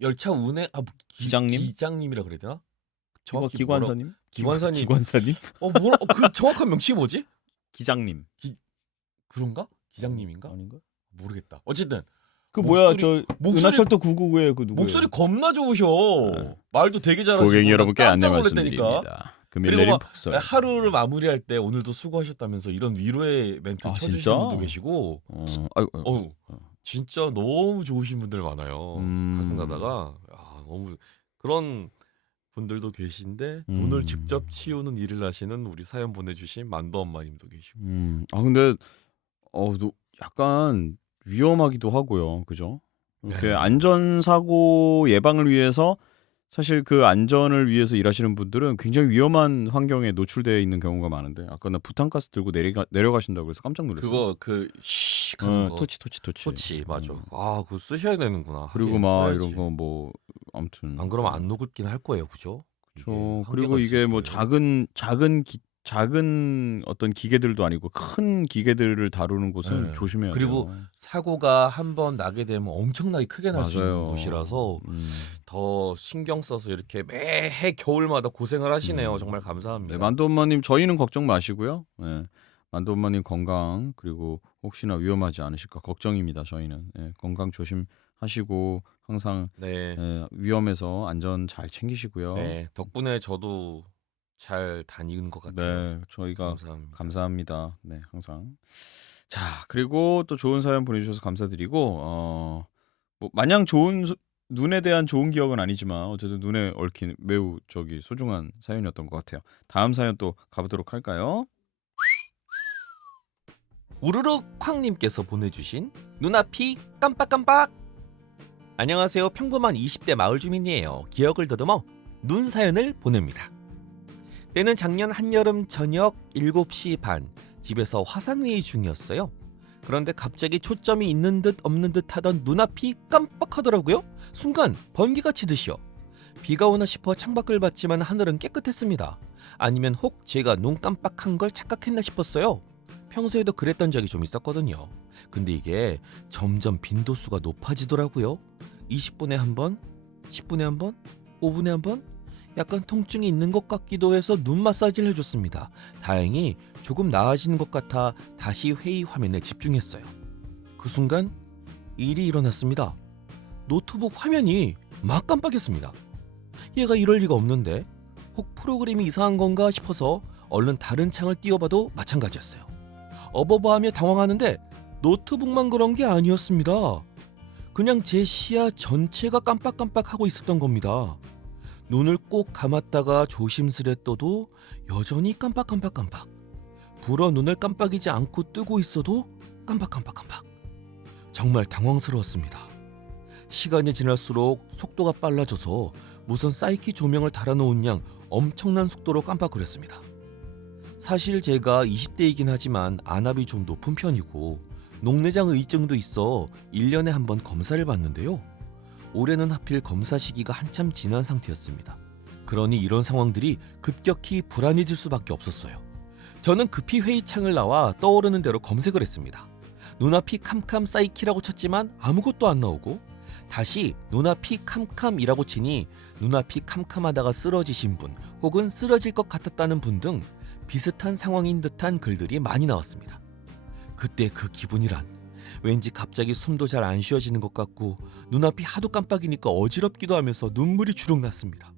열차 운행 기장님? 기장님이라 그래야 되나? 정확히 기관사님? 기관사님. 기관사님? 뭐라 그 정확한 명칭이 뭐지? 기장님. 그런가? 기장님인가? 아닌가? 모르겠다. 어쨌든 그 목소리- 은하철도 999에 그 누구예요? 목소리 겁나 좋으셔. 네. 말도 되게 잘하시고. 고객 나 여러분께 안내 깜짝 놀랐다니까. 말씀드립니다. 금일 그리고 내린 막 폭설. 하루를 마무리할 때 오늘도 수고하셨다면서 이런 위로의 멘트 아, 쳐주시는 진짜? 분도 계시고. 아이고. 진짜 너무 좋으신 분들 많아요. 가끔 가다가 너무 그런 분들도 계신데 눈을 직접 치우는 일을 하시는 우리 사연 보내주신 만두 엄마님도 계시고. 근데 약간 위험하기도 하고요. 그죠? 이렇게 네. 안전사고 예방을 위해서 사실 그 안전을 위해서 일하시는 분들은 굉장히 위험한 환경에 노출되어 있는 경우가 많은데 아까 나 부탄가스 들고 내려가신다고 해서 깜짝 놀랐어요. 그거 씩 하는 거. 토치. 맞아. 그거 쓰셔야 되는구나. 그리고 하긴 막 써야지. 이런 거 뭐 아무튼 안 그러면 안 녹을긴 할 거예요, 그죠? 그렇죠. 이게 그리고 한계가 이게 있을 뭐 거예요. 작은 어떤 기계들도 아니고 큰 기계들을 다루는 곳은 네. 조심해야 그리고 돼요. 사고가 한번 나게 되면 엄청나게 크게 날 수 있는 맞아요. 곳이라서 더 신경 써서 이렇게 매해 겨울마다 고생을 하시네요. 정말 감사합니다. 네, 만두 엄마님 저희는 걱정 마시고요. 네, 만두 엄마님 건강 그리고 혹시나 위험하지 않으실까 걱정입니다. 저희는 건강 조심하시고 항상 네. 위험해서 안전 잘 챙기시고요. 네, 덕분에 저도 잘 다니는 것 같아요. 네, 저희가 감사합니다. 네, 항상. 자, 그리고 또 좋은 사연 보내주셔서 감사드리고 뭐 마냥 눈에 대한 좋은 기억은 아니지만 어쨌든 눈에 얽힌 매우 소중한 사연이었던 것 같아요. 다음 사연 또 가보도록 할까요? 우르르 쾅님께서 보내주신 눈앞이 깜빡깜빡. 안녕하세요. 평범한 20대 마을 주민이에요. 기억을 더듬어 눈 사연을 보냅니다. 때는 작년 한여름 저녁 7시 반 집에서 화상회의 중이었어요. 그런데 갑자기 초점이 있는 듯 없는 듯 하던 눈앞이 깜빡하더라고요. 순간 번개가 치듯이요. 비가 오나 싶어 창밖을 봤지만 하늘은 깨끗했습니다. 아니면 혹 제가 눈 깜빡한 걸 착각했나 싶었어요. 평소에도 그랬던 적이 좀 있었거든요. 근데 이게 점점 빈도수가 높아지더라고요. 20분에 한 번, 10분에 한 번, 5분에 한 번? 약간 통증이 있는 것 같기도 해서 눈 마사지를 해줬습니다. 다행히 조금 나아지는 것 같아 다시 회의 화면에 집중했어요. 그 순간 일이 일어났습니다. 노트북 화면이 막 깜빡였습니다. 얘가 이럴 리가 없는데 혹 프로그램이 이상한 건가 싶어서 얼른 다른 창을 띄워봐도 마찬가지였어요. 어버버하며 당황하는데 노트북만 그런 게 아니었습니다. 그냥 제 시야 전체가 깜빡깜빡하고 있었던 겁니다. 눈을 꼭 감았다가 조심스레 떠도 여전히 깜빡깜빡깜빡. 불어 눈을 깜빡이지 않고 뜨고 있어도 깜빡깜빡깜빡. 정말 당황스러웠습니다. 시간이 지날수록 속도가 빨라져서 무슨 사이키 조명을 달아놓은 양 엄청난 속도로 깜빡거렸습니다. 사실 제가 20대이긴 하지만 안압이 좀 높은 편이고 녹내장 의증도 있어 1년에 한 번 검사를 받는데요. 올해는 하필 검사 시기가 한참 지난 상태였습니다. 그러니 이런 상황들이 급격히 불안해질 수밖에 없었어요. 저는 급히 회의창을 나와 떠오르는 대로 검색을 했습니다. 눈앞이 캄캄 사이키라고 쳤지만 아무것도 안 나오고 다시 눈앞이 캄캄이라고 치니 눈앞이 캄캄하다가 쓰러지신 분 혹은 쓰러질 것 같았다는 분 등 비슷한 상황인 듯한 글들이 많이 나왔습니다. 그때 그 기분이란 왠지 갑자기 숨도 잘 안 쉬어지는 것 같고 눈앞이 하도 깜빡이니까 어지럽기도 하면서 눈물이 주룩 났습니다.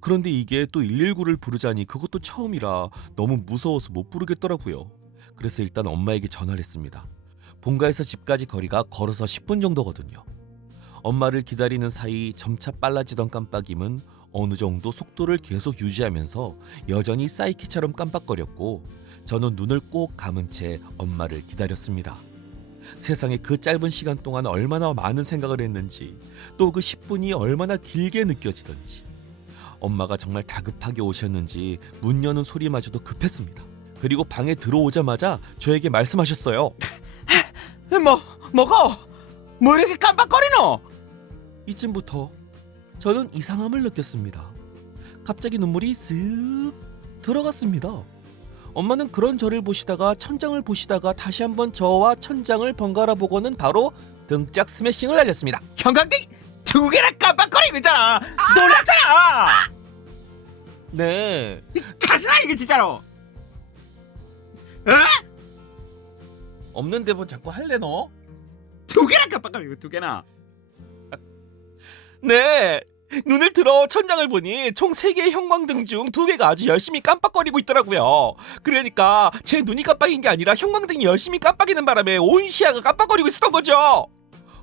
그런데 이게 또 119를 부르자니 그것도 처음이라 너무 무서워서 못 부르겠더라고요. 그래서 일단 엄마에게 전화를 했습니다. 본가에서 집까지 거리가 걸어서 10분 정도거든요. 엄마를 기다리는 사이 점차 빨라지던 깜빡임은 어느 정도 속도를 계속 유지하면서 여전히 사이키처럼 깜빡거렸고 저는 눈을 꼭 감은 채 엄마를 기다렸습니다. 세상에 그 짧은 시간 동안 얼마나 많은 생각을 했는지 또 그 10분이 얼마나 길게 느껴지던지 엄마가 정말 다급하게 오셨는지 문 여는 소리마저도 급했습니다. 그리고 방에 들어오자마자 저에게 말씀하셨어요. 뭐가? 뭐 이렇게 깜빡거리노? 이쯤부터 저는 이상함을 느꼈습니다. 갑자기 눈물이 쓱 들어갔습니다. 엄마는 그런 저를 보시다가 천장을 보시다가 다시 한번 저와 천장을 번갈아 보고는 바로 등짝 스매싱을 날렸습니다. 형광등 두 개나 깜빡거리고 있잖아. 놀랐잖아. 네. 가시나 이게 진짜로. 없는데 뭐 자꾸 할래 너? 두 개나 깜빡거리고 두 개나. 네. 눈을 들어 천장을 보니 총 3개의 형광등 중 2개가 아주 열심히 깜빡거리고 있더라고요. 그러니까 제 눈이 깜빡인 게 아니라 형광등이 열심히 깜빡이는 바람에 온 시야가 깜빡거리고 있었던 거죠.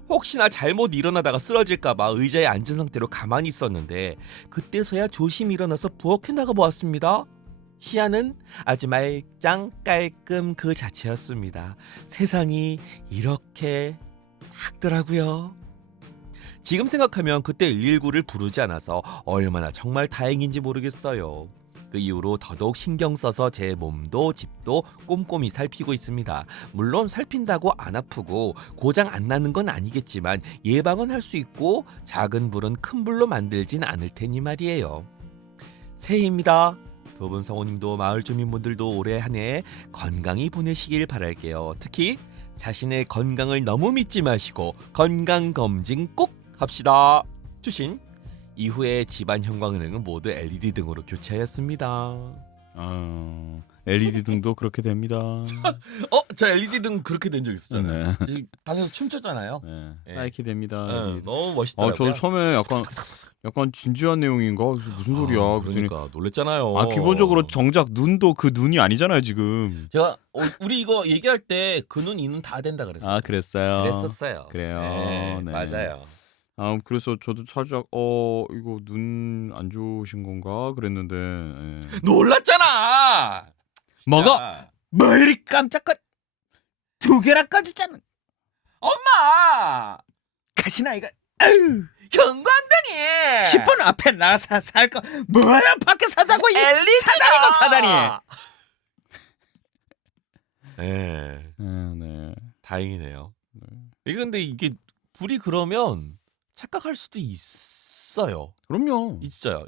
혹시나 잘못 일어나다가 쓰러질까봐 의자에 앉은 상태로 가만히 있었는데 그때서야 조심히 일어나서 부엌에 나가보았습니다. 시야는 아주 말짱 깔끔 그 자체였습니다. 세상이 이렇게 밝더라고요. 지금 생각하면 그때 119를 부르지 않아서 얼마나 정말 다행인지 모르겠어요. 그 이후로 더더욱 신경 써서 제 몸도 집도 꼼꼼히 살피고 있습니다. 물론 살핀다고 안 아프고 고장 안 나는 건 아니겠지만 예방은 할 수 있고 작은 불은 큰 불로 만들진 않을 테니 말이에요. 새해입니다. 두 분 성우님도 마을 주민분들도 올해 한 해 건강히 보내시길 바랄게요. 특히 자신의 건강을 너무 믿지 마시고 건강검진 꼭 합시다. 추신 이후에 집안 형광등은 모두 LED 등으로 교체하였습니다. LED 등도 그렇게 됩니다. 저 LED 등 그렇게 된 적 있었잖아요. 네. 방에서 춤췄잖아요. 네. 사이키 됩니다. 너무 멋있더라고요. 저도 처음에 약간 진지한 내용인가? 무슨 소리야? 그러니까 놀랬잖아요. 기본적으로 정작 눈도 그 눈이 아니잖아요 지금. 제가 우리 이거 얘기할 때 그 눈 이 눈 다 된다 그랬어요. 그랬어요. 그랬었어요. 그래요. 네, 네. 맞아요. 그래서 저도 살짝 이거 눈 안 좋으신 건가 그랬는데. 예. 놀랐잖아. 뭐가? 뭐 이리 깜짝깜 두 개나 꺼졌잖아. 엄마! 가시나 이거. 아유. 경관등이 10분 앞에 나 살 거 뭐야? 밖에 사다고 이 사다리고 사다리. 네, 네. 다행이네요. 이게 근데 이게 불이 그러면 착각할 수도 있어요. 그럼요. 있어요.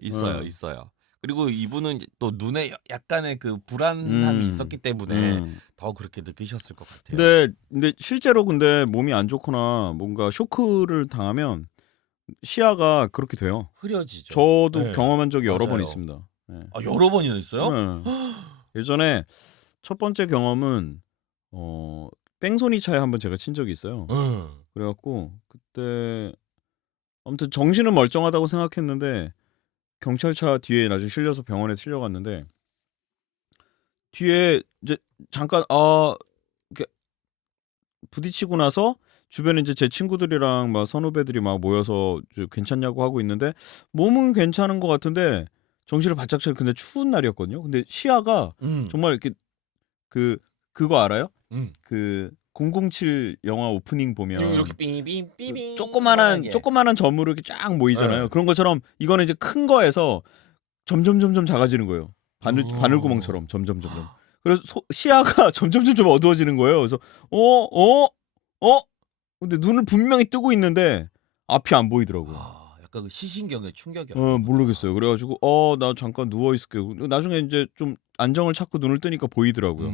그리고 이분은 또 눈에 약간의 그 불안함이 있었기 때문에 더 그렇게 느끼셨을 것 같아요. 근데 실제로 근데 몸이 안 좋거나 뭔가 쇼크를 당하면 시야가 그렇게 돼요. 흐려지죠. 저도 네. 경험한 적이 여러 번 맞아요. 있습니다. 네. 아, 여러 번이나 있어요? 네. 예전에 첫 번째 경험은 뺑소니 차에 한번 제가 친 적이 있어요. 그래갖고 그때 아무튼 정신은 멀쩡하다고 생각했는데 경찰차 뒤에 나중에 실려서 병원에 실려갔는데 뒤에 이제 잠깐 이렇게 부딪히고 나서 주변에 이제 제 친구들이랑 막 선후배들이 막 모여서 괜찮냐고 하고 있는데 몸은 괜찮은 것 같은데 정신을 바짝 차려. 근데 추운 날이었거든요. 근데 시야가 정말 이렇게 그거 알아요? 그 007 영화 오프닝 보면 이렇게 삐빙 조그만한 점으로 이렇게 쫙 모이잖아요. 네. 그런 것처럼 이거는 이제 큰 거에서 점점 작아지는 거예요. 바늘구멍처럼 점점. 그래서 시야가 점점 어두워지는 거예요. 그래서 근데 눈을 분명히 뜨고 있는데 앞이 안 보이더라고요. 약간 그 시신경의 충격이었나 모르겠어요. 그래가지고 나 잠깐 누워 있을게. 나중에 이제 좀 안정을 찾고 눈을 뜨니까 보이더라고요.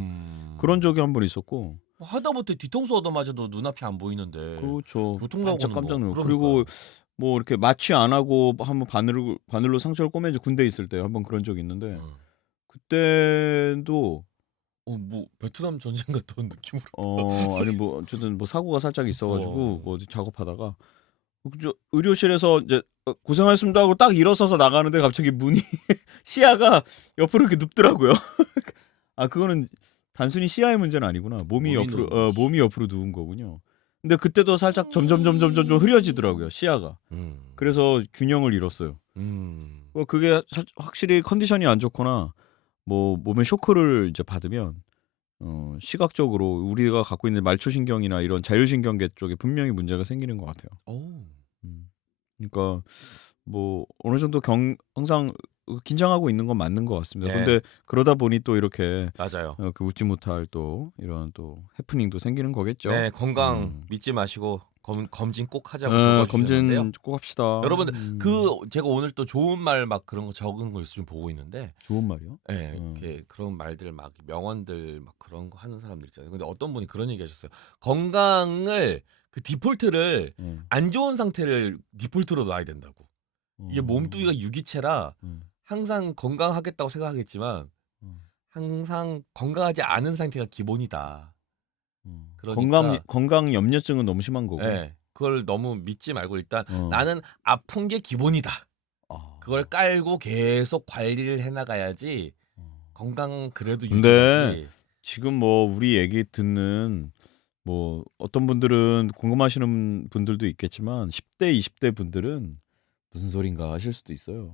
그런 적이 한 번 있었고. 하다못해 뒤통수 얻어맞아도 눈앞이 안 보이는데. 그렇죠. 교통사고는 깜짝 놀고. 그러니까. 그리고 뭐 이렇게 마취 안 하고 한번 바늘로 상처를 꼬매 이제 군대에 있을 때 한번 그런 적이 있는데 그때도 뭐 베트남 전쟁 갔다 온 느낌으로. 아니 뭐 어쨌든 뭐 사고가 살짝 있어가지고 뭐 어디 작업하다가 의료실에서 이제 고생하셨습니다 하고 딱 일어서서 나가는데 갑자기 문이 시야가 옆으로 이렇게 눕더라고요. 그거는 단순히 시야의 문제는 아니구나. 몸이 옆으로 누운 거군요. 근데 그때도 살짝 점점 흐려지더라고요. 시야가. 그래서 균형을 잃었어요. 그게 확실히 컨디션이 안 좋거나 뭐 몸에 쇼크를 이제 받으면 시각적으로 우리가 갖고 있는 말초신경이나 이런 자율신경계 쪽에 분명히 문제가 생기는 것 같아요. 그러니까 뭐 어느 정도 항상 긴장하고 있는 건 맞는 것 같습니다. 네. 근데 그러다 보니 또 이렇게 맞아요. 그 웃지 못할 또 이런 또 해프닝도 생기는 거겠죠. 네, 건강 믿지 마시고 검진 꼭 하자고 적어주셨는데요. 검진 꼭 합시다. 여러분들 제가 오늘 또 좋은 말 막 그런 거 적은 거 있으면 보고 있는데. 좋은 말이요? 네, 이렇게 그런 말들 막 명언들 막 그런 거 하는 사람들 있잖아요. 근데 어떤 분이 그런 얘기 하셨어요. 건강을 그 디폴트를 안 좋은 상태를 디폴트로 놔야 된다고. 이게 몸뚱이가 유기체라 항상 건강하겠다고 생각하겠지만 항상 건강하지 않은 상태가 기본이다. 그러니까 건강 염려증은 너무 심한 거고. 네, 그걸 너무 믿지 말고 일단 나는 아픈 게 기본이다. 그걸 깔고 계속 관리를 해나가야지 건강 그래도 근데 유지되지. 지금 뭐 우리 얘기 듣는 뭐 어떤 분들은 궁금하시는 분들도 있겠지만 10대, 20대 분들은 무슨 소린가 하실 수도 있어요.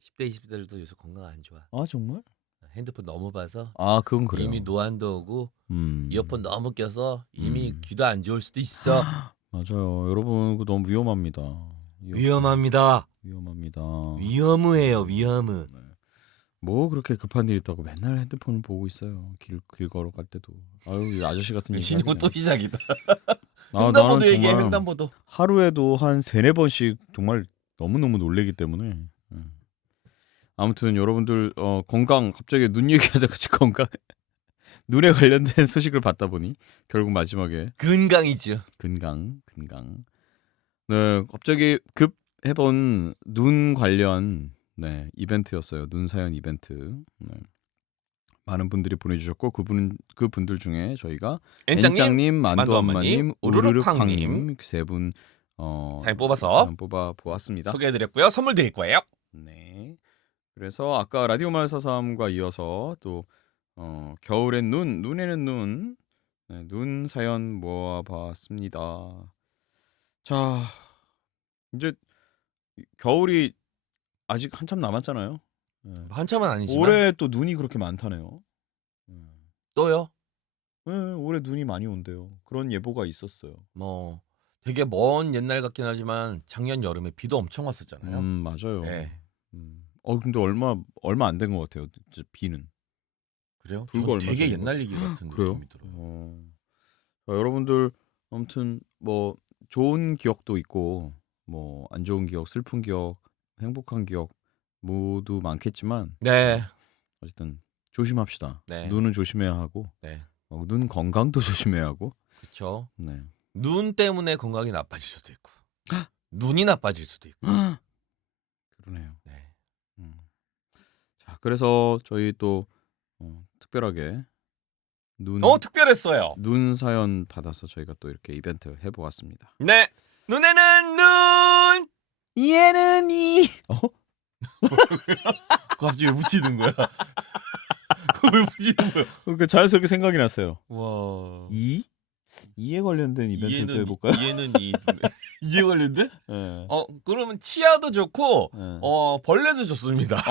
10대, 20대들도 요새 건강 안 좋아. 정말? 핸드폰 너무 봐서 그건 그래요. 이미 노안도 오고 이어폰 너무 껴서 이미 귀도 안 좋을 수도 있어. 맞아요. 여러분 그거 너무 위험합니다. 위험합니다. 위험해요. 뭐 그렇게 급한 일 있다고 맨날 핸드폰을 보고 있어요. 길 걸어갈 때도. 이 아저씨 같은 얘기. 신용은 또 시작이다. 나는 횡단보도 얘기해. 정말 횡단보도. 하루에도 한 3-4번씩 정말 너무너무 놀래기 때문에. 아무튼 여러분들 건강 갑자기 눈 얘기하다가 건강 눈에 관련된 소식을 받다 보니 결국 마지막에 건강이죠. 건강. 네, 갑자기 급 해본 눈 관련 이벤트였어요. 눈 사연 이벤트. 많은 분들이 보내주셨고 그 분들 중에 저희가 엔짱님, 만두엄마님, 우르륵팡님 세 분 사연 뽑아서 뽑아 보았습니다. 소개해드렸고요. 선물 드릴 거예요. 네. 그래서 아까 라디오 마을 사삼과 이어서 또 겨울엔 눈에는 눈 사연 모아봤습니다. 자, 이제 겨울이 아직 한참 남았잖아요. 한참은 아니지만 올해 또 눈이 그렇게 많다네요. 또요? 네, 올해 눈이 많이 온대요. 그런 예보가 있었어요. 뭐 되게 먼 옛날 같긴 하지만 작년 여름에 비도 엄청 왔었잖아요. 맞아요. 네. 근데 얼마 안 된 것 같아요. 진짜 비는. 그래요? 불과 전 얼마 되게 전인 옛날 얘기 같은 그래요? 느낌이 들어요. 자, 여러분들 아무튼 뭐 좋은 기억도 있고 뭐 안 좋은 기억, 슬픈 기억, 행복한 기억 모두 많겠지만 네. 어쨌든 조심합시다. 네. 눈은 조심해야 하고 네. 눈 건강도 조심해야 하고. 그렇죠. 네. 눈 때문에 건강이 나빠질 수도 있고 눈이 나빠질 수도 있고. 그러네요. 네. 자, 그래서 저희 또 특별하게 특별했어요. 눈 사연 받아서 저희가 또 이렇게 이벤트 해보았습니다. 네. 눈에는 눈. 얘는 이. 갑자기 왜 붙이는 거야? 그거 왜 붙이는 거야? 그러니까 자연스럽게 생각이 났어요. 와. 이에 관련된 이벤트도 해볼까요? 이해는 이. 이해 관련돼? 네. 그러면 치아도 좋고 네. 벌레도 좋습니다.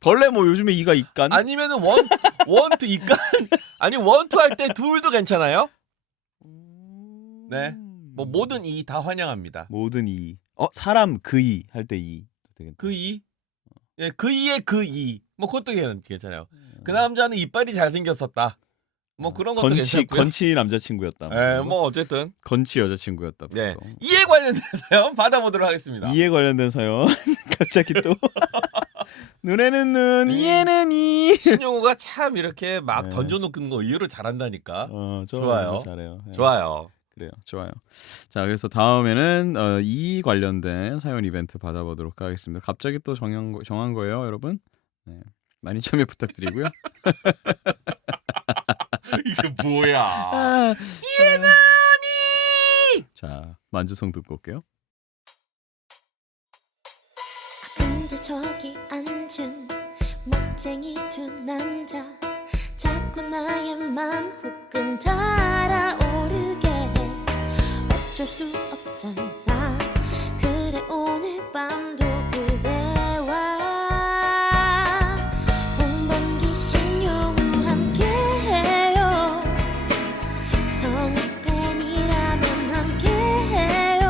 벌레 뭐 요즘에 이가 있간? 아니면은 원투 이간 아니 원투 할 때 둘도 괜찮아요. 네. 뭐 모든 이 다 환영합니다. 모든 이. 사람 그이 할 때 이. 되겠다. 그 이. 예, 그 이의 그 이. 뭐 그것도 괜찮아요. 그 남자는 이빨이 잘생겼었다. 뭐 그런 것도 괜찮고요. 건치 남자친구였다. 예, 뭐 어쨌든 건치 여자친구였다. 네. 이에 관련된 사연 받아보도록 하겠습니다. 이에 관련된 사연. 갑자기 또 눈에는 눈, 이에는 이. 신용우가 참 이렇게 막 네. 던져놓는 거 의외로 잘한다니까. 좋아요. 잘해요. 네. 좋아요. 그래요. 좋아요. 자, 그래서 다음에는 이 관련된 사연 이벤트 받아보도록 하겠습니다. 갑자기 또 정한 거예요, 여러분. 네. 많이 참여 부탁드리고요. 이게 뭐야? 이에는 이. 자, 만주성 듣고 올게요. 근데 저기 앉은 멋쟁이 두 남자 자꾸 나의 맘 후끈 달아오르게 해 어쩔 수 없잖아 그래 오늘 밤도 그대와 홍범기 신용우 함께해요 성우 팬이라면 함께해요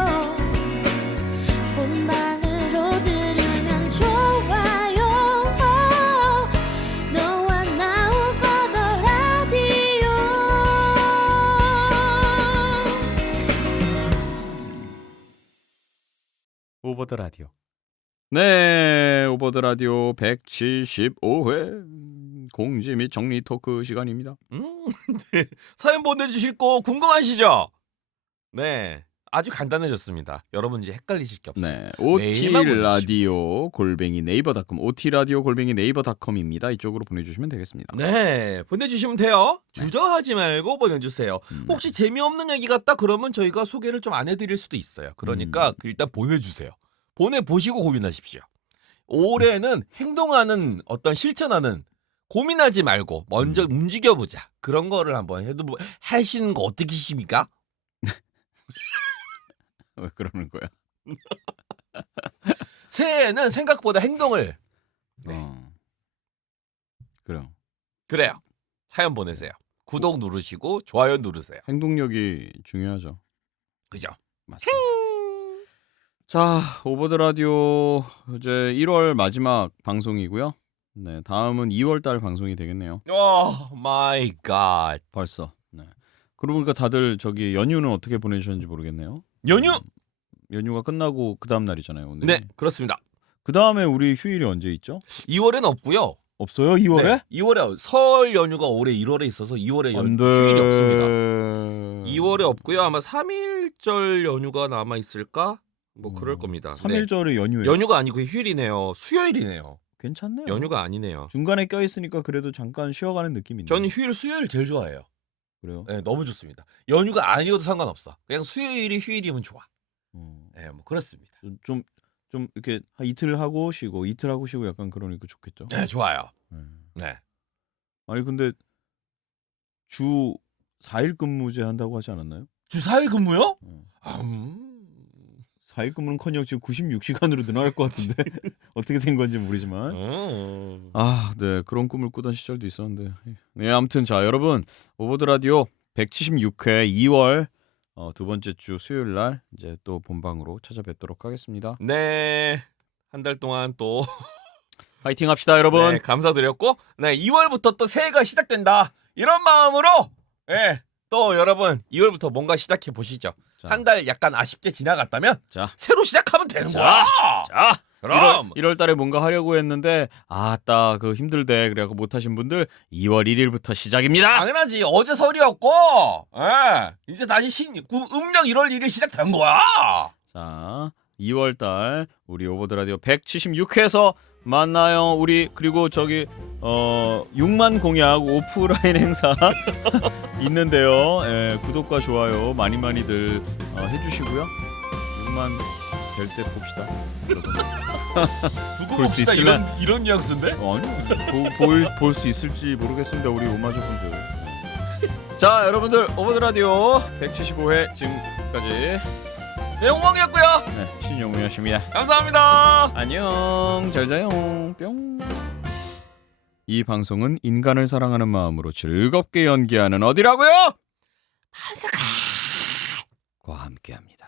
본방으로 들으면 좋아요 너와 나 over the radio 오버더 라디오. 네, 오버더 라디오 175회 공지 및 정리 토크 시간입니다. 네. 사연 보내주실 거 궁금하시죠? 네. 아주 간단해졌습니다. 여러분 이제 헷갈리실 게 없어요. 네, 메일만 OT라디오 골뱅이 네이버닷컴 OT라디오 골뱅이 네이버닷컴입니다. 이쪽으로 보내주시면 되겠습니다. 네, 보내주시면 돼요. 주저하지 말고 보내주세요. 혹시 재미없는 얘기 같다 그러면 저희가 소개를 좀 안 해드릴 수도 있어요. 그러니까 일단 보내주세요. 보내보시고 고민하십시오. 올해는 행동하는 어떤 실천하는 고민하지 말고 먼저 움직여보자. 그런 거를 한번 하시는 거 어떻게십니까? 왜 그러는 거야? 새해에는 생각보다 행동을 그래요. 사연 보내세요. 구독 누르시고 좋아요 누르세요. 행동력이 중요하죠. 그죠? 맞습니다. 자, 오버더 라디오 이제 1월 마지막 방송이고요. 네, 다음은 2월 달 방송이 되겠네요. 오 마이 갓. 벌써. 네. 그러고 보니까 다들 저기 연휴는 어떻게 보내셨는지 모르겠네요. 연휴? 연휴가 끝나고 그 다음 날이잖아요, 오늘. 네, 그렇습니다. 그 다음에 우리 휴일이 언제 있죠? 2월에는 없고요. 없어요, 2월에? 네, 2월에 설 연휴가 올해 1월에 있어서 2월에 휴일이 없습니다. 2월에 없고요. 아마 3일절 연휴가 남아 있을까? 뭐 그럴 겁니다. 3일절이 연휴예요. 연휴가 아니고 휴일이네요. 수요일이네요. 괜찮네요. 연휴가 아니네요. 중간에 껴 있으니까 그래도 잠깐 쉬어가는 느낌이 있네요. 저는 휴일 수요일 제일 좋아해요. 그래요? 네, 너무 좋습니다. 연휴가 아니어도 상관없어. 그냥 수요일이 휴일이면 좋아. 네, 뭐 그렇습니다. 좀 이렇게 한 이틀 하고 쉬고 이틀 하고 쉬고 약간 그러니까 좋겠죠. 네, 좋아요. 네. 아니 근데 주 4일 근무제 한다고 하지 않았나요? 주 4일 근무요? 4일 근무는커녕 지금 96시간으로 늘어날 것 같은데 어떻게 된 건지 모르지만 네 그런 꿈을 꾸던 시절도 있었는데 네 아무튼 자 여러분 오버드 라디오 176회 2월 두 번째 주 수요일 날 이제 또 본방으로 찾아뵙도록 하겠습니다. 네. 한 달 동안 또 파이팅 합시다, 여러분. 네, 감사드렸고, 네, 2월부터 또 새해가 시작된다. 이런 마음으로, 예, 또 여러분 2월부터 뭔가 시작해 보시죠. 자. 한 달 약간 아쉽게 지나갔다면 자, 새로 시작하면 되는 자, 거야. 자. 그럼 1월 달에 뭔가 하려고 했는데 딱 그 힘들대 그래갖고 못하신 분들 2월 1일부터 시작입니다. 당연하지. 어제 설이었고, 예, 이제 다시 음력 1월 1일 시작된 거야. 자, 2월 달 우리 오버드 라디오 176회에서 만나요. 우리 그리고 저기 6만 공약 오프라인 행사 있는데요. 예, 구독과 좋아요 많이들 해주시고요. 6만 될 때 봅시다. 두고 볼수 봅시다. 있으면- 이런 뉘앙스인데? 아니요. 볼 수 있을지 모르겠습니다. 우리 오마조분들. 자, 여러분들 오버드 라디오 175회 지금까지 네, 홍광이었고요. 네, 신용우였습니다. 감사합니다. 안녕, 잘 자요. 뿅. 이 방송은 인간을 사랑하는 마음으로 즐겁게 연기하는 어디라고요? 반사가 과 함께합니다.